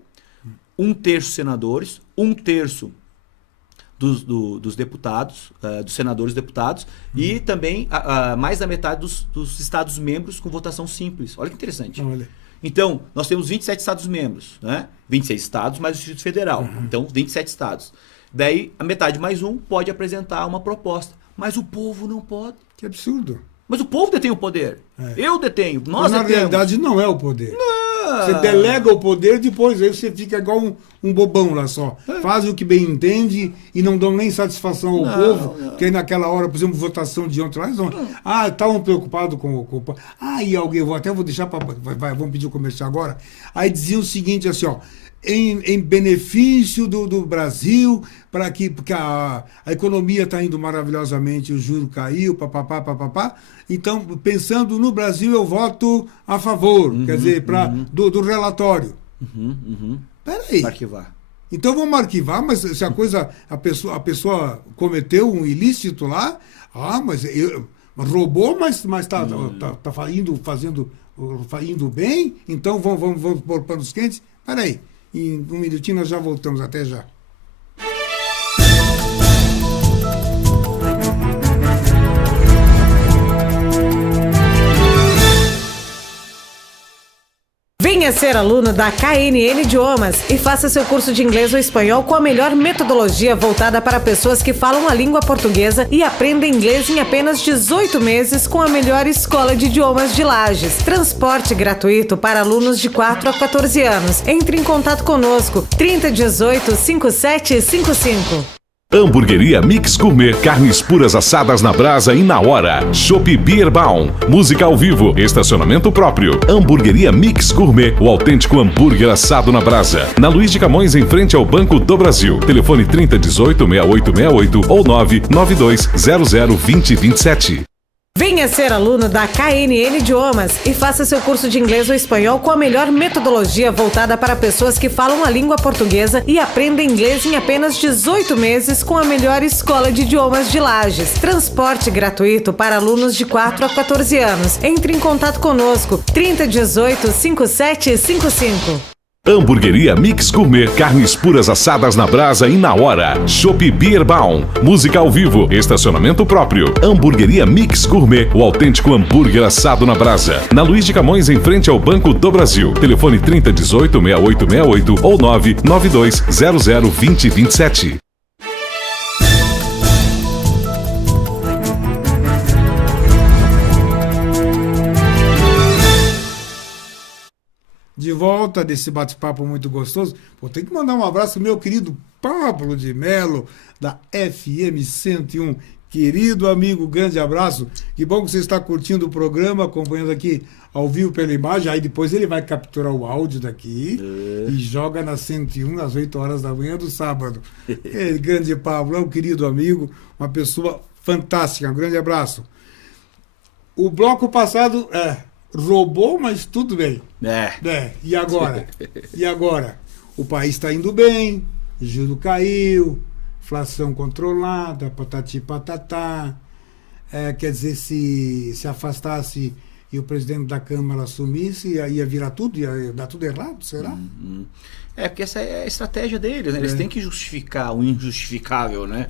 1/3 senadores, 1/3 dos deputados, dos senadores e deputados, e também mais da metade dos estados-membros com votação simples. Olha que interessante. Olha. Então, nós temos 27 estados-membros, né? 26 estados mais o Distrito Federal. Então, 27 estados. Daí, a metade mais um pode apresentar uma proposta. Mas o povo não pode. Que absurdo. Mas o povo detém o poder. Eu detenho. Nós Mas, na detemos. realidade, não é o poder. Você delega o poder, depois aí você fica igual um bobão lá só. Faz o que bem entende e não dão nem satisfação ao povo, que aí naquela hora, por exemplo, votação de ontem, estavam preocupados com o... e alguém, vou deixar para... Vamos pedir o comercial agora. Aí diziam o seguinte, assim, ó, em benefício do Brasil, porque a economia está indo maravilhosamente, o juro caiu, papapá. Então, pensando no Brasil, eu voto a favor, quer dizer, do relatório. Peraí. Arquivar. Então vamos arquivar, mas se a pessoa cometeu um ilícito lá, mas roubou, mas tá indo bem, então vamos pôr panos quentes. Peraí, em um minutinho nós já voltamos, até já. Venha ser aluno da KNN Idiomas e faça seu curso de inglês ou espanhol com a melhor metodologia voltada para pessoas que falam a língua portuguesa e aprendem inglês em apenas 18 meses com a melhor escola de idiomas de Lages. Transporte gratuito para alunos de 4 a 14 anos. Entre em contato conosco, 3018 5755. Hamburgueria Mix Gourmet, carnes puras assadas na brasa e na hora. Chopp Bierbaum, música ao vivo, estacionamento próprio. Hamburgueria Mix Gourmet, o autêntico hambúrguer assado na brasa. Na Luiz de Camões, em frente ao Banco do Brasil. Telefone 3018-6868 ou 992002027. Venha ser aluno da KNN Idiomas e faça seu curso de inglês ou espanhol com a melhor metodologia voltada para pessoas que falam a língua portuguesa e aprendem inglês em apenas 18 meses com a melhor escola de idiomas de Lages. Transporte gratuito para alunos de 4 a 14 anos. Entre em contato conosco, 3018 5755. Hamburgueria Mix Gourmet, carnes puras assadas na brasa e na hora. Chopp Bierbaum, música ao vivo, estacionamento próprio. Hamburgueria Mix Gourmet, o autêntico hambúrguer assado na brasa. Na Luiz de Camões, em frente ao Banco do Brasil. Telefone 3018-6868 ou 992002027. De volta desse bate-papo muito gostoso. Vou ter que mandar um abraço ao meu querido Pablo de Melo, da FM 101. Querido amigo, grande abraço. Que bom que você está curtindo o programa, acompanhando aqui ao vivo pela imagem. Aí depois ele vai capturar o áudio daqui e joga na 101 às 8 horas da manhã do sábado. Grande Pablo, é um querido amigo, uma pessoa fantástica. Um grande abraço. O bloco passado... roubou, mas tudo bem. E agora? E agora? O país está indo bem, juro caiu, inflação controlada, patati patatá. Quer dizer, se afastasse e o presidente da Câmara assumisse, ia virar tudo, ia dar tudo errado, será? Porque essa é a estratégia deles, né? Eles têm que justificar o injustificável, né?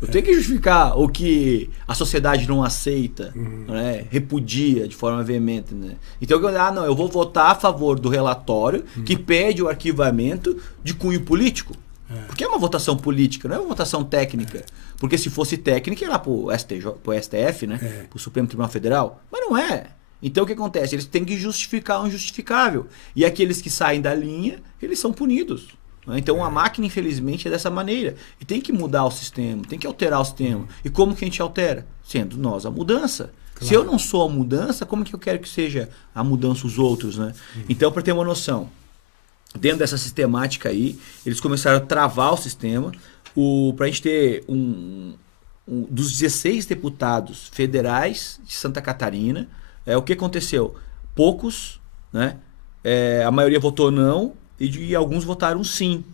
Eu tenho que justificar o que a sociedade não aceita, né? Repudia de forma veemente. Né? Então, eu vou votar a favor do relatório que pede o arquivamento de cunho político. Porque é uma votação política, não é uma votação técnica. Porque se fosse técnica, ia lá pro STF, né? Pro Supremo Tribunal Federal. Mas não é. Então, o que acontece? Eles têm que justificar o injustificável. E aqueles que saem da linha, eles são punidos. Então a máquina, infelizmente, é dessa maneira. E tem que mudar o sistema, tem que alterar o sistema. E como que a gente altera? Sendo nós a mudança. Claro. Se eu não sou a mudança, como que eu quero que seja a mudança os outros, né? Então, para ter uma noção, dentro dessa sistemática aí, eles começaram a travar o sistema. Para a gente ter dos 16 deputados federais de Santa Catarina, o que aconteceu? Poucos, né? A maioria votou não, e alguns votaram sim.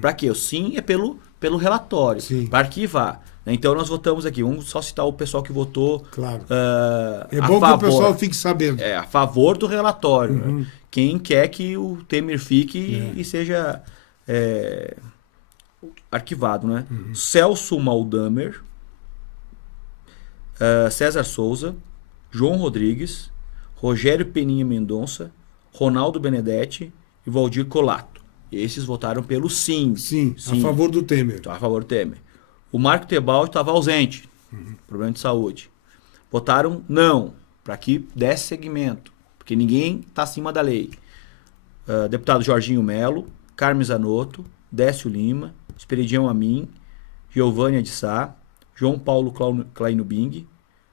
Para quê? O sim é pelo relatório, para arquivar. Então nós votamos aqui, vamos só citar o pessoal que votou. Claro. É bom que o pessoal fique sabendo. A favor do relatório. Né? Quem quer que o Temer fique e seja arquivado. Né? Celso Maldamer, César Souza, João Rodrigues, Rogério Peninha Mendonça, Ronaldo Benedetti e Valdir Colato. Esses votaram pelo sim. Sim, a favor do Temer. A favor do Temer. O Marco Tebaldi estava ausente, problema de saúde. Votaram não, para que desse seguimento, porque ninguém está acima da lei. Deputado Jorginho Melo, Carmen Zanotto, Décio Lima, Esperidião Amin, Giovânia de Sá, João Paulo Kleinubing,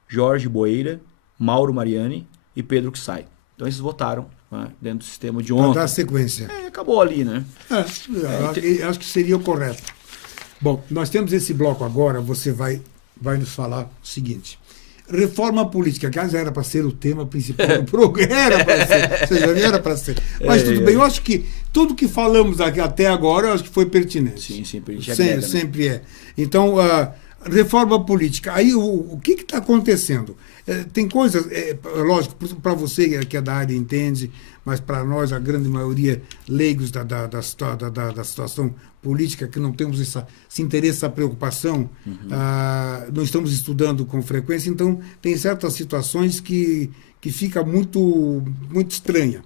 Jorge Boeira, Mauro Mariani e Pedro Xay. Então esses votaram, né, dentro do sistema de ontem. Para dar sequência. Acabou ali, né? Acho que seria o correto. Bom, nós temos esse bloco agora, você vai nos falar o seguinte. Reforma política, que era para ser o tema principal do programa. Era para ser. Você já viu, era para ser. Mas tudo bem, eu acho que tudo que falamos aqui até agora, eu acho que foi pertinente. Sim, sempre é. Então, Reforma política. Aí o que está acontecendo? Tem coisas, lógico, para você que é da área entende, mas para nós, a grande maioria, leigos da situação política, que não temos esse interesse, essa preocupação, não estamos estudando com frequência, então tem certas situações que fica muito, muito estranha.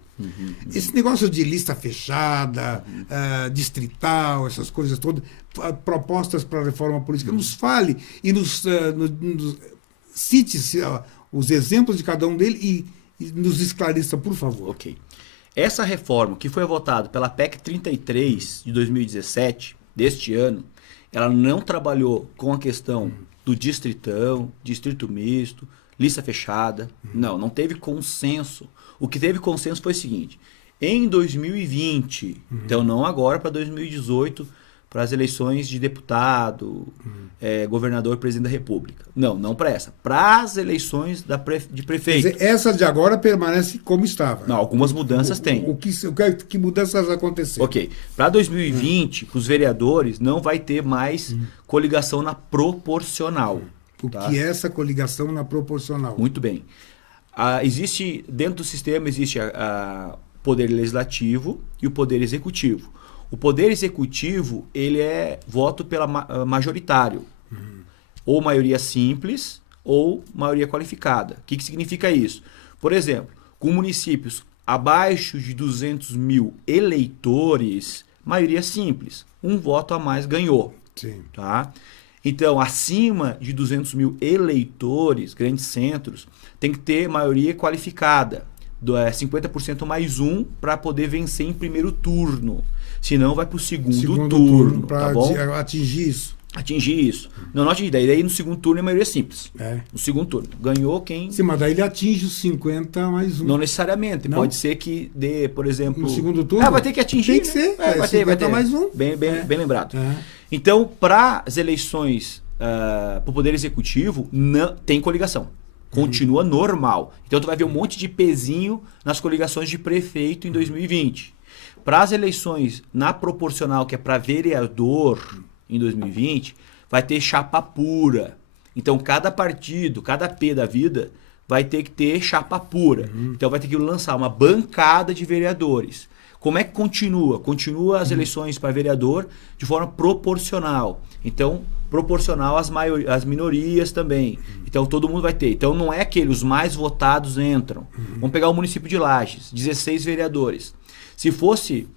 Esse negócio de lista fechada, distrital, essas coisas todas, propostas para a reforma política, nos fale e nos cite os exemplos de cada um deles e nos esclareça, por favor. Ok. Essa reforma, que foi votada pela PEC 33 de 2017, deste ano, ela não trabalhou com a questão do distritão, distrito misto, lista fechada. Não teve consenso. O que teve consenso foi o seguinte: em 2020, então não agora para 2018, para as eleições de deputado, governador, presidente da República. Não para essa. Para as eleições de prefeito. Quer dizer, essa de agora permanece como estava. Não, algumas mudanças tem. Que mudanças aconteceram? Ok. Para 2020, os vereadores não vai ter mais coligação na proporcional. O que é essa coligação na proporcional? Muito bem. Existe, dentro do sistema, existe o poder legislativo e o poder executivo. O poder executivo, ele é voto pela majoritário. Ou maioria simples, ou maioria qualificada. O que significa isso? Por exemplo, com municípios abaixo de 200 mil eleitores, maioria simples. Um voto a mais ganhou. Sim. Tá? Então, acima de 200 mil eleitores, grandes centros, tem que ter maioria qualificada. 50% mais um para poder vencer em primeiro turno. Senão vai para o segundo turno. Para tá bom? atingir isso. Atingir isso. Não atingir. Daí no segundo turno é maioria simples. No segundo turno. Ganhou quem... Sim, mas daí ele atinge os 50 mais um. Não necessariamente. Não? Pode ser que dê, por exemplo... No segundo turno? Vai ter que atingir. Tem que ser. Vai ter mais um. Bem lembrado. Então, para as eleições para o Poder Executivo, não, tem coligação. Continua normal. Então, tu vai ver um monte de pezinho nas coligações de prefeito em 2020. Para as eleições na proporcional, que é para vereador em 2020, vai ter chapa pura. Então, cada partido, cada P da vida, vai ter que ter chapa pura. Então, vai ter que lançar uma bancada de vereadores. Como é que continua? Continua as eleições para vereador de forma proporcional. Então, proporcional às minorias também. Então, todo mundo vai ter. Então, não é aquele, os mais votados entram. Vamos pegar o município de Lages, 16 vereadores. Se fosse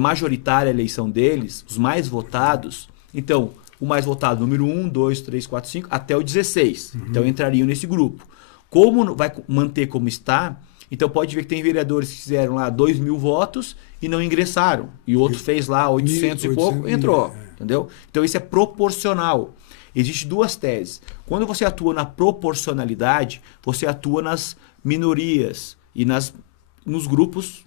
majoritária a eleição deles, os mais votados, então, o mais votado, número 1, 2, 3, 4, 5, até o 16. Então, entrariam nesse grupo. Como vai manter como está, então pode ver que tem vereadores que fizeram lá 2.000 votos e não ingressaram. E outro fez lá 800 e pouco, entrou. Entendeu? Então, isso é proporcional. Existem duas teses. Quando você atua na proporcionalidade, você atua nas minorias e nos grupos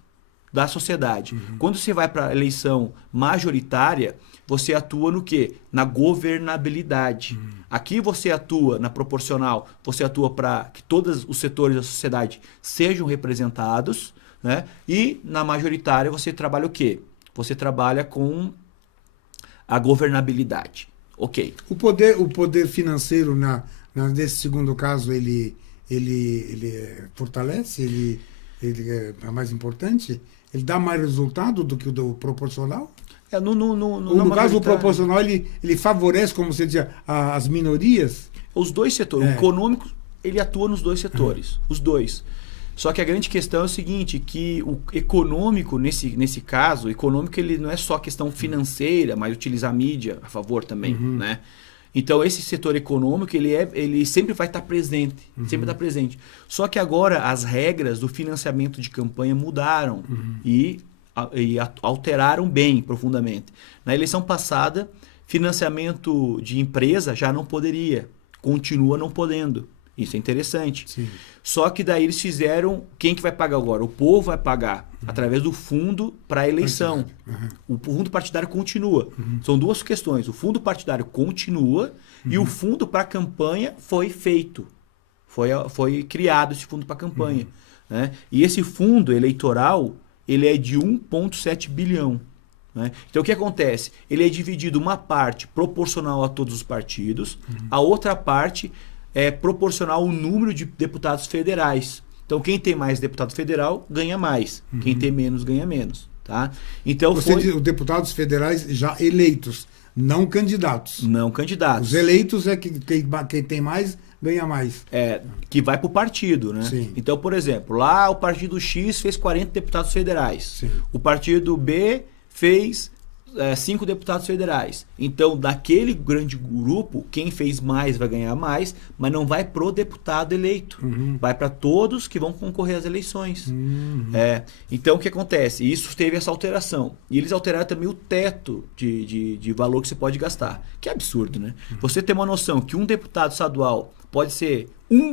da sociedade. Quando você vai para a eleição majoritária, você atua no quê? Na governabilidade. Aqui você atua na proporcional, você atua para que todos os setores da sociedade sejam representados, né? E na majoritária você trabalha o quê? Você trabalha com a governabilidade. Ok. O poder financeiro, nesse segundo caso, ele fortalece? Ele é mais importante? Ele dá mais resultado do que o do proporcional? No caso, o proporcional, ele favorece, como você dizia, as minorias? Os dois setores. O econômico, ele atua nos dois setores. Os dois. Só que a grande questão é o seguinte, que o econômico, nesse caso, o econômico ele não é só questão financeira, mas utilizar a mídia a favor também, né? Então, esse setor econômico, ele sempre vai estar presente. Sempre está presente. Só que agora as regras do financiamento de campanha mudaram e alteraram bem profundamente. Na eleição passada, financiamento de empresa já não poderia. Continua não podendo. Isso é interessante. Sim. Só que daí eles fizeram... Quem que vai pagar agora? O povo vai pagar através do fundo para a eleição. O fundo partidário continua. São duas questões. O fundo partidário continua e o fundo para a campanha foi feito. Foi criado esse fundo para a campanha. Né? E esse fundo eleitoral, ele é de 1,7 bilhão. né? Então o que acontece? Ele é dividido uma parte proporcional a todos os partidos, a outra parte é proporcional ao número de deputados federais. Então quem tem mais deputado federal ganha mais, quem tem menos ganha menos. Tá? Então Você diz os deputados federais já eleitos, não candidatos. Não candidatos. Os eleitos é que quem tem mais ganha mais. Que vai para o partido, né? Sim. Então, por exemplo, lá o partido X fez 40 deputados federais. Sim. O partido B fez 5 deputados federais. Então, daquele grande grupo, quem fez mais vai ganhar mais, mas não vai pro deputado eleito. Vai para todos que vão concorrer às eleições. Então, o que acontece? Isso teve essa alteração. E eles alteraram também o teto de valor que você pode gastar. Que é absurdo, né? Você tem uma noção que um deputado estadual pode ser 1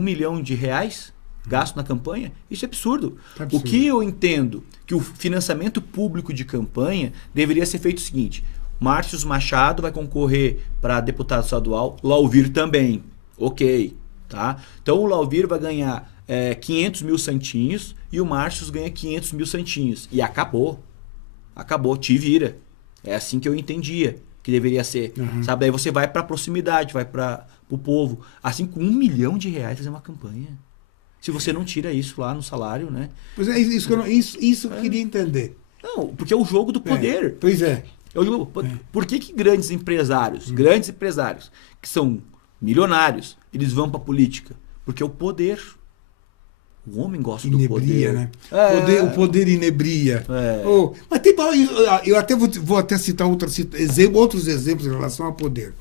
milhão de reais gasto na campanha? Isso é absurdo. O que eu entendo que o financiamento público de campanha deveria ser feito o seguinte: Márcio Machado vai concorrer para deputado estadual, Lauvir também. Ok, tá? Então o Lauvir vai ganhar 500 mil santinhos e o Márcio ganha 500 mil santinhos. E acabou. Acabou, te vira. É assim que eu entendia que deveria ser. Sabe? Daí você vai para a proximidade, vai para o povo. Assim, com 1 milhão de reais fazer uma campanha. Se você não tira isso lá no salário, né? Pois é, isso que eu queria entender. Não, porque é o jogo do poder. Pois é. Por que grandes empresários, que são milionários, eles vão para a política? Porque é o poder. O homem gosta do poder. Né? O poder inebria. Mas eu até vou até citar outros exemplos em relação ao poder.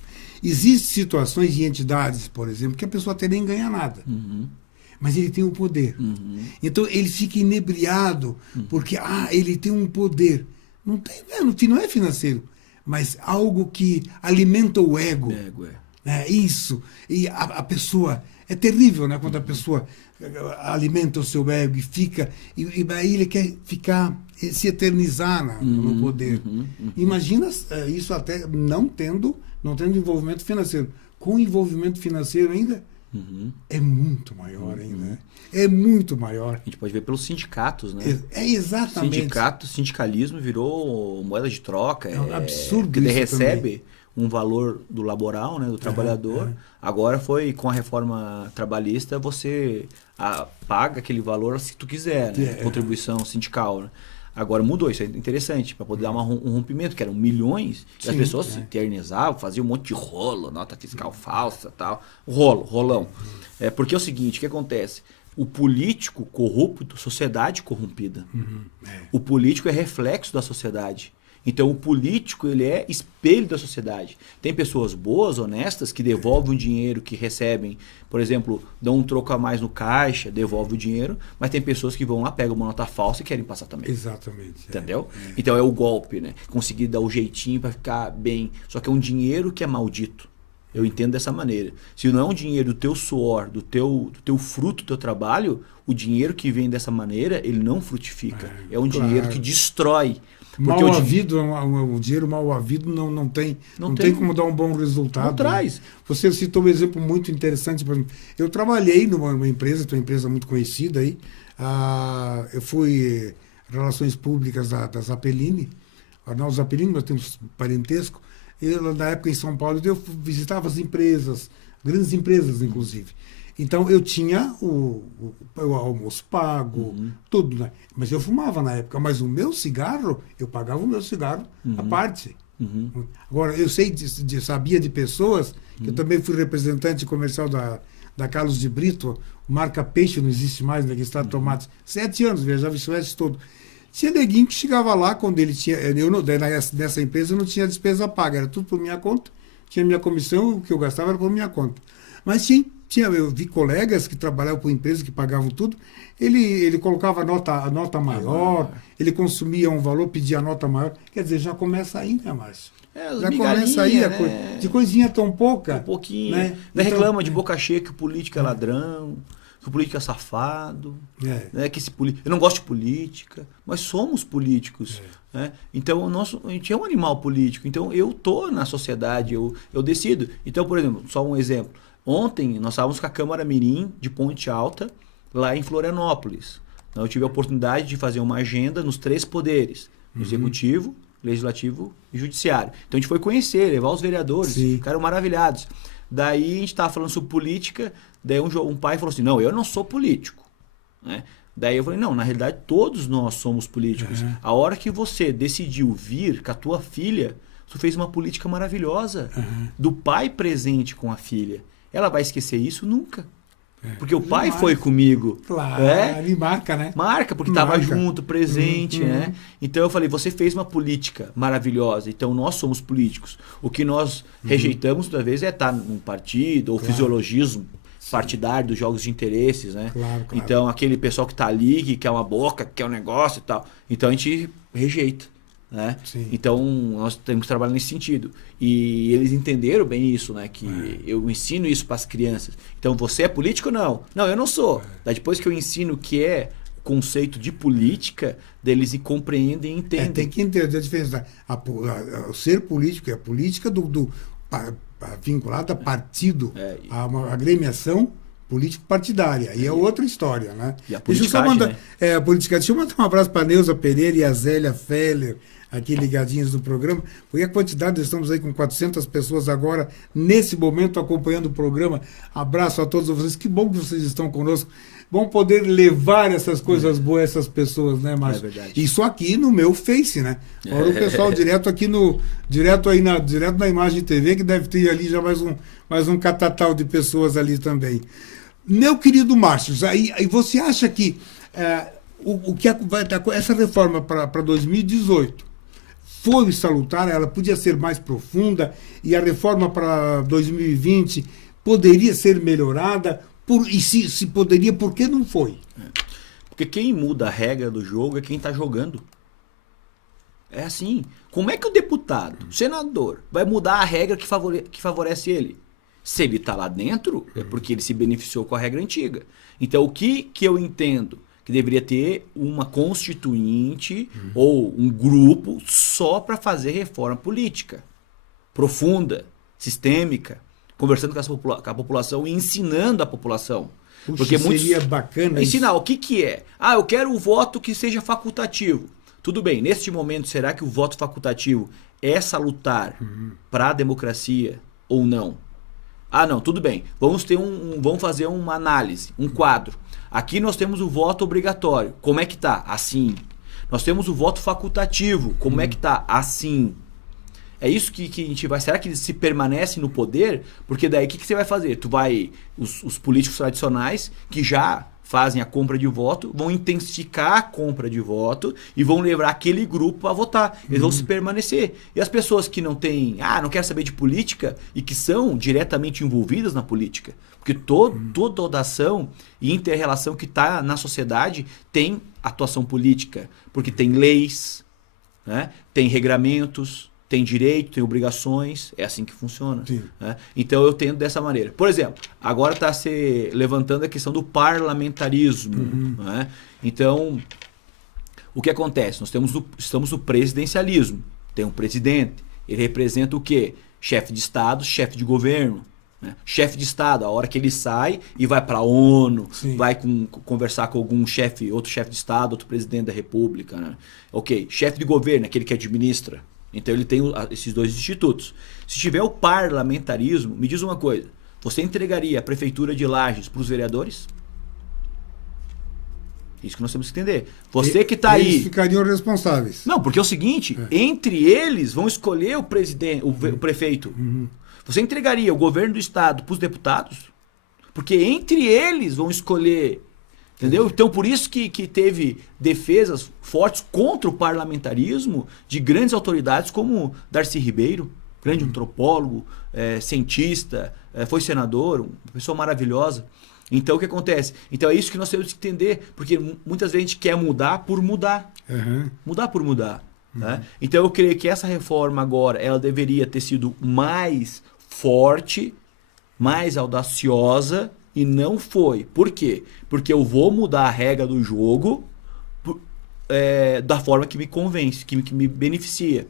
Existem situações de entidades, por exemplo, que a pessoa até nem ganha nada. Mas ele tem o poder. Então ele fica inebriado porque ele tem um poder. Não é financeiro, mas algo que alimenta o ego. Isso. E a pessoa... É terrível, né? Quando a pessoa alimenta o seu ego e fica... E aí ele quer ficar... se eternizar no poder. Imagina isso até não tendo envolvimento financeiro. Com envolvimento financeiro ainda... É muito maior ainda. Né? É muito maior. A gente pode ver pelos sindicatos, né? Exatamente. Sindicalismo virou moeda de troca. É um absurdo. Porque ele recebe um valor do laboral, né, do trabalhador. Agora com a reforma trabalhista, você paga aquele valor se tu quiser, né? Contribuição sindical, né? Agora mudou, isso é interessante, para poder dar um rompimento, que eram milhões, e as pessoas se eternizavam, faziam um monte de rolo, nota fiscal falsa, tal. Rolão. Porque é o seguinte, o que acontece? O político corrupto, sociedade corrompida. O político é reflexo da sociedade. Então o político, ele é espelho da sociedade. Tem pessoas boas, honestas, que devolvem o dinheiro que recebem. Por exemplo, dão um troco a mais no caixa, devolvem o dinheiro, mas tem pessoas que vão lá, pegam uma nota falsa e querem passar também. Exatamente. Entendeu? Então é o golpe, né? Conseguir dar o jeitinho para ficar bem. Só que é um dinheiro que é maldito. Eu entendo dessa maneira. Se não é um dinheiro do teu suor, do teu fruto, do teu trabalho, o dinheiro que vem dessa maneira, ele não frutifica. É um dinheiro que destrói. Mal havido, o dinheiro mal havido não tem como dar um bom resultado. Não traz. Você citou um exemplo muito interessante. Por exemplo, eu trabalhei numa empresa, uma empresa muito conhecida aí. Eu fui Relações Públicas da Zappellini. Nós, Zappellini, nós temos parentesco. Na época em São Paulo, eu visitava as empresas, grandes empresas, inclusive. Então, eu tinha o almoço pago, tudo, né? Mas eu fumava na época. Mas o meu cigarro, eu pagava o meu cigarro à parte. Agora, eu sabia de pessoas, que eu também fui representante comercial da Carlos de Brito, marca Peixe, não existe mais, né? Que está Tomates. 7 anos, viajava o Suécia todo. Tinha neguinho que chegava lá, quando ele tinha... Nessa empresa eu não tinha despesa paga, era tudo por minha conta. Tinha minha comissão, o que eu gastava era por minha conta. Mas eu vi colegas que trabalhavam por empresas que pagavam tudo, ele colocava a nota maior, ele consumia um valor, pedia a nota maior. Quer dizer, já começa aí, né, Márcio? Já começa aí, né? De coisinha tão pouca. Um pouquinho. Né? Então, reclama de boca cheia que o político é ladrão, que o político é safado. Né? Eu não gosto de política, mas somos políticos. Né? Então, a gente é um animal político. Então, eu estou na sociedade, eu decido. Então, por exemplo, só um exemplo. Ontem, nós estávamos com a Câmara Mirim de Ponte Alta, lá em Florianópolis. Então, eu tive a oportunidade de fazer uma agenda nos 3 poderes. No Executivo, legislativo e judiciário. Então a gente foi conhecer, levar os vereadores, Sim. ficaram maravilhados. Daí a gente estava falando sobre política, daí um pai falou assim, não, eu não sou político, né? Daí eu falei, não, na realidade todos nós somos políticos. A hora que você decidiu vir com a tua filha, tu fez uma política maravilhosa do pai presente com a filha. Ela vai esquecer isso? Nunca. Porque o pai foi comigo. Claro, ele marca, né? Marca, porque estava junto, presente, né? Então eu falei, você fez uma política maravilhosa, então nós somos políticos. O que nós rejeitamos, muitas vezes, é estar num partido, ou fisiologismo partidário dos jogos de interesses, né? Claro. Então aquele pessoal que está ali, que quer uma boca, que quer um negócio e tal. Então a gente rejeita. Né? Então nós temos que trabalhar nesse sentido, e eles entenderam bem isso, né? Que eu ensino isso para as crianças. Então você é político? Não, eu não sou. Daí depois que eu ensino o que é o conceito de política, eles compreendem e entendem. Tem que entender a diferença. O ser político é a política vinculada a partido, a uma agremiação político-partidária. E é outra história, né? E a Deixa eu só politicagem, mandar, deixa eu mandar um abraço para a Neuza Pereira e a Zélia Feller, aqui ligadinhos no programa, porque a quantidade, estamos aí com 400 pessoas agora, nesse momento, acompanhando o programa. Abraço a todos vocês, que bom que vocês estão conosco. Bom poder levar essas coisas boas a essas pessoas, né, Márcio? É verdade. Isso aqui no meu Face, né? Agora o pessoal direto na Imagem TV, que deve ter ali já mais um catatal de pessoas ali também. Meu querido Márcio, aí você acha que essa reforma para 2018 foi salutar, ela podia ser mais profunda, e a reforma para 2020 poderia ser melhorada, e se poderia, por que não foi? Porque quem muda a regra do jogo é quem está jogando. É assim. Como é que o deputado, o senador, vai mudar a regra que favorece ele? Se ele está lá dentro, é porque ele se beneficiou com a regra antiga. Então, o que eu entendo? Que deveria ter uma constituinte ou um grupo só para fazer reforma política. Profunda, sistêmica, conversando com a população e ensinando a população. Puxa, porque seria bacana ensinar isso. O que é? Eu quero o voto que seja facultativo. Tudo bem, neste momento, será que o voto facultativo é salutar para a democracia ou não? Não, tudo bem. Vamos fazer uma análise, um quadro. Aqui nós temos o voto obrigatório. Como é que tá? Assim. Nós temos o voto facultativo. Como é que tá? Assim. É isso que a gente vai... Será que eles se permanecem no poder? Porque daí o que você vai fazer? Os políticos tradicionais que já fazem a compra de voto vão intensificar a compra de voto e vão levar aquele grupo a votar. Eles vão se permanecer. E as pessoas que não têm... não querem saber de política e que são diretamente envolvidas na política. Porque toda ação e inter-relação que está na sociedade tem atuação política. Porque tem leis, né? Tem regramentos, tem direito, tem obrigações. É assim que funciona. Né? Então eu tento dessa maneira. Por exemplo, agora está se levantando a questão do parlamentarismo. Né? Então, o que acontece? Nós estamos no presidencialismo. Tem um presidente. Ele representa o quê? Chefe de Estado, chefe de governo. Né? Chefe de Estado, a hora que ele sai e vai para a ONU, vai conversar com algum outro chefe de Estado, outro presidente da República. Né? Ok, chefe de governo, aquele que administra. Então ele tem esses dois institutos. Se tiver o parlamentarismo, me diz uma coisa, você entregaria a prefeitura de Lages para os vereadores? Isso que nós temos que entender. Você que está aí... Eles ficariam responsáveis. Não, porque é o seguinte, entre eles vão escolher o presidente, o prefeito. Você entregaria o governo do estado para os deputados? Porque entre eles vão escolher... Entendeu? Então, por isso que teve defesas fortes contra o parlamentarismo de grandes autoridades como Darcy Ribeiro, grande antropólogo, cientista, foi senador, uma pessoa maravilhosa. Então, o que acontece? Então, é isso que nós temos que entender, porque muitas vezes a gente quer mudar por mudar. Mudar por mudar. Né? Então, eu creio que essa reforma agora, ela deveria ter sido mais forte, mais audaciosa, e não foi. Por quê? Porque eu vou mudar a regra do jogo da forma que me convence, que me beneficia.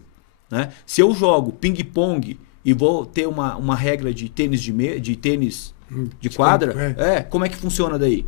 Né? Se eu jogo ping-pong e vou ter uma regra de tênis de quadra, como é que funciona daí?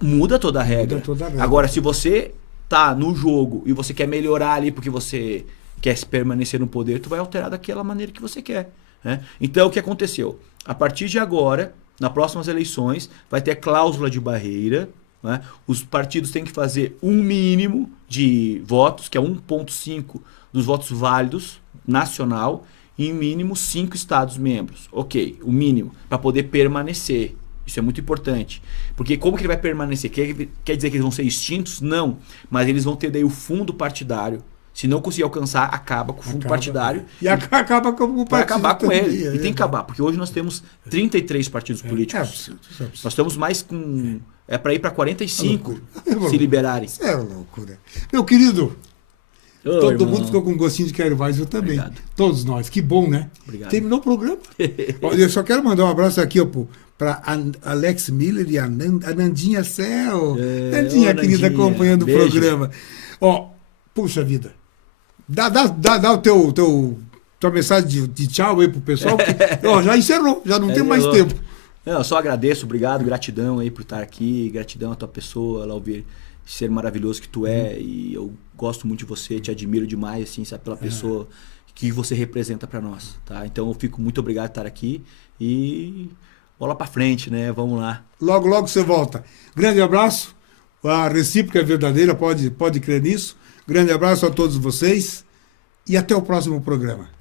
Muda toda a regra. Agora, se você tá no jogo e você quer melhorar ali porque você quer permanecer no poder, tu vai alterar daquela maneira que você quer. Né? Então, o que aconteceu? A partir de agora, nas próximas eleições, vai ter cláusula de barreira. Né? Os partidos têm que fazer um mínimo de votos, que é 1,5 dos votos válidos nacional, e em mínimo 5 estados-membros. Ok, o mínimo, para poder permanecer. Isso é muito importante. Porque como que ele vai permanecer? Quer dizer que eles vão ser extintos? Não. Mas eles vão ter daí o fundo partidário. Se não conseguir alcançar, acaba com o fundo partidário. E acaba com o partido. Vai acabar com ele. E tem que acabar. Porque hoje nós temos 33 partidos políticos. absurdo. Nós estamos mais com... É para ir para 45 loucura. se liberarem. Isso é loucura. Meu querido, Ô, todo irmão. mundo ficou com gostinho de quero mais, eu também. Obrigado. Todos nós. Que bom, né? Obrigado. Terminou o programa. Olha, eu só quero mandar um abraço aqui, ó, para Alex Miller e a Nandinha Cel. Nandinha, ô, querida, Nandinha. acompanhando o Beijo. programa. Ó, puxa vida. Dá o tua mensagem de tchau aí pro pessoal, porque ó, já encerrou, já não tem mais encerrou. tempo. Não, eu só agradeço, obrigado, gratidão aí por estar aqui, gratidão à tua pessoa, Lauvir, ser maravilhoso que tu é, e eu gosto muito de você, te admiro demais, assim, sabe, pela pessoa que você representa para nós, tá? Então eu fico muito obrigado por estar aqui e bola para frente, né? Vamos lá. Logo, logo você volta. Grande abraço, a recíproca é verdadeira, pode crer nisso. Grande abraço a todos vocês e até o próximo programa.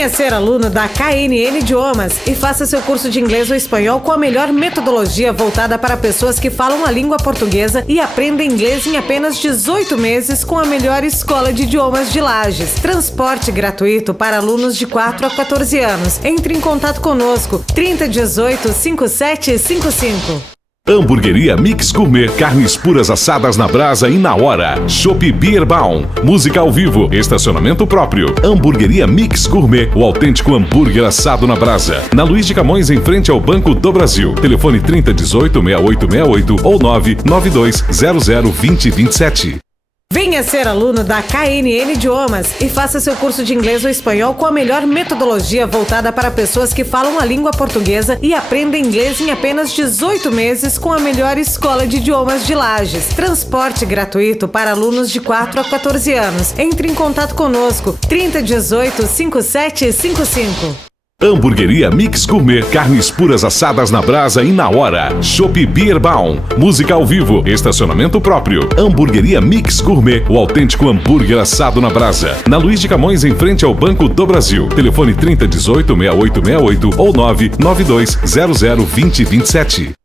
Venha ser aluno da KNN Idiomas e faça seu curso de inglês ou espanhol com a melhor metodologia voltada para pessoas que falam a língua portuguesa e aprendem inglês em apenas 18 meses com a melhor escola de idiomas de Lages. Transporte gratuito para alunos de 4 a 14 anos. Entre em contato conosco, 3018 5755. Hamburgueria Mix Gourmet, carnes puras assadas na brasa e na hora. Chopp Bierbaum, música ao vivo, estacionamento próprio. Hamburgueria Mix Gourmet, o autêntico hambúrguer assado na brasa. Na Luiz de Camões, em frente ao Banco do Brasil. Telefone 3018-6868 ou 992002027. Venha ser aluno da KNN Idiomas e faça seu curso de inglês ou espanhol com a melhor metodologia voltada para pessoas que falam a língua portuguesa e aprendem inglês em apenas 18 meses com a melhor escola de idiomas de Lages. Transporte gratuito para alunos de 4 a 14 anos. Entre em contato conosco, 3018 5755. Hamburgueria Mix Gourmet, carnes puras assadas na brasa e na hora. Chopp Bierbaum, música ao vivo, estacionamento próprio. Hamburgueria Mix Gourmet, o autêntico hambúrguer assado na brasa. Na Luiz de Camões, em frente ao Banco do Brasil. Telefone 3018-6868 ou 992002027.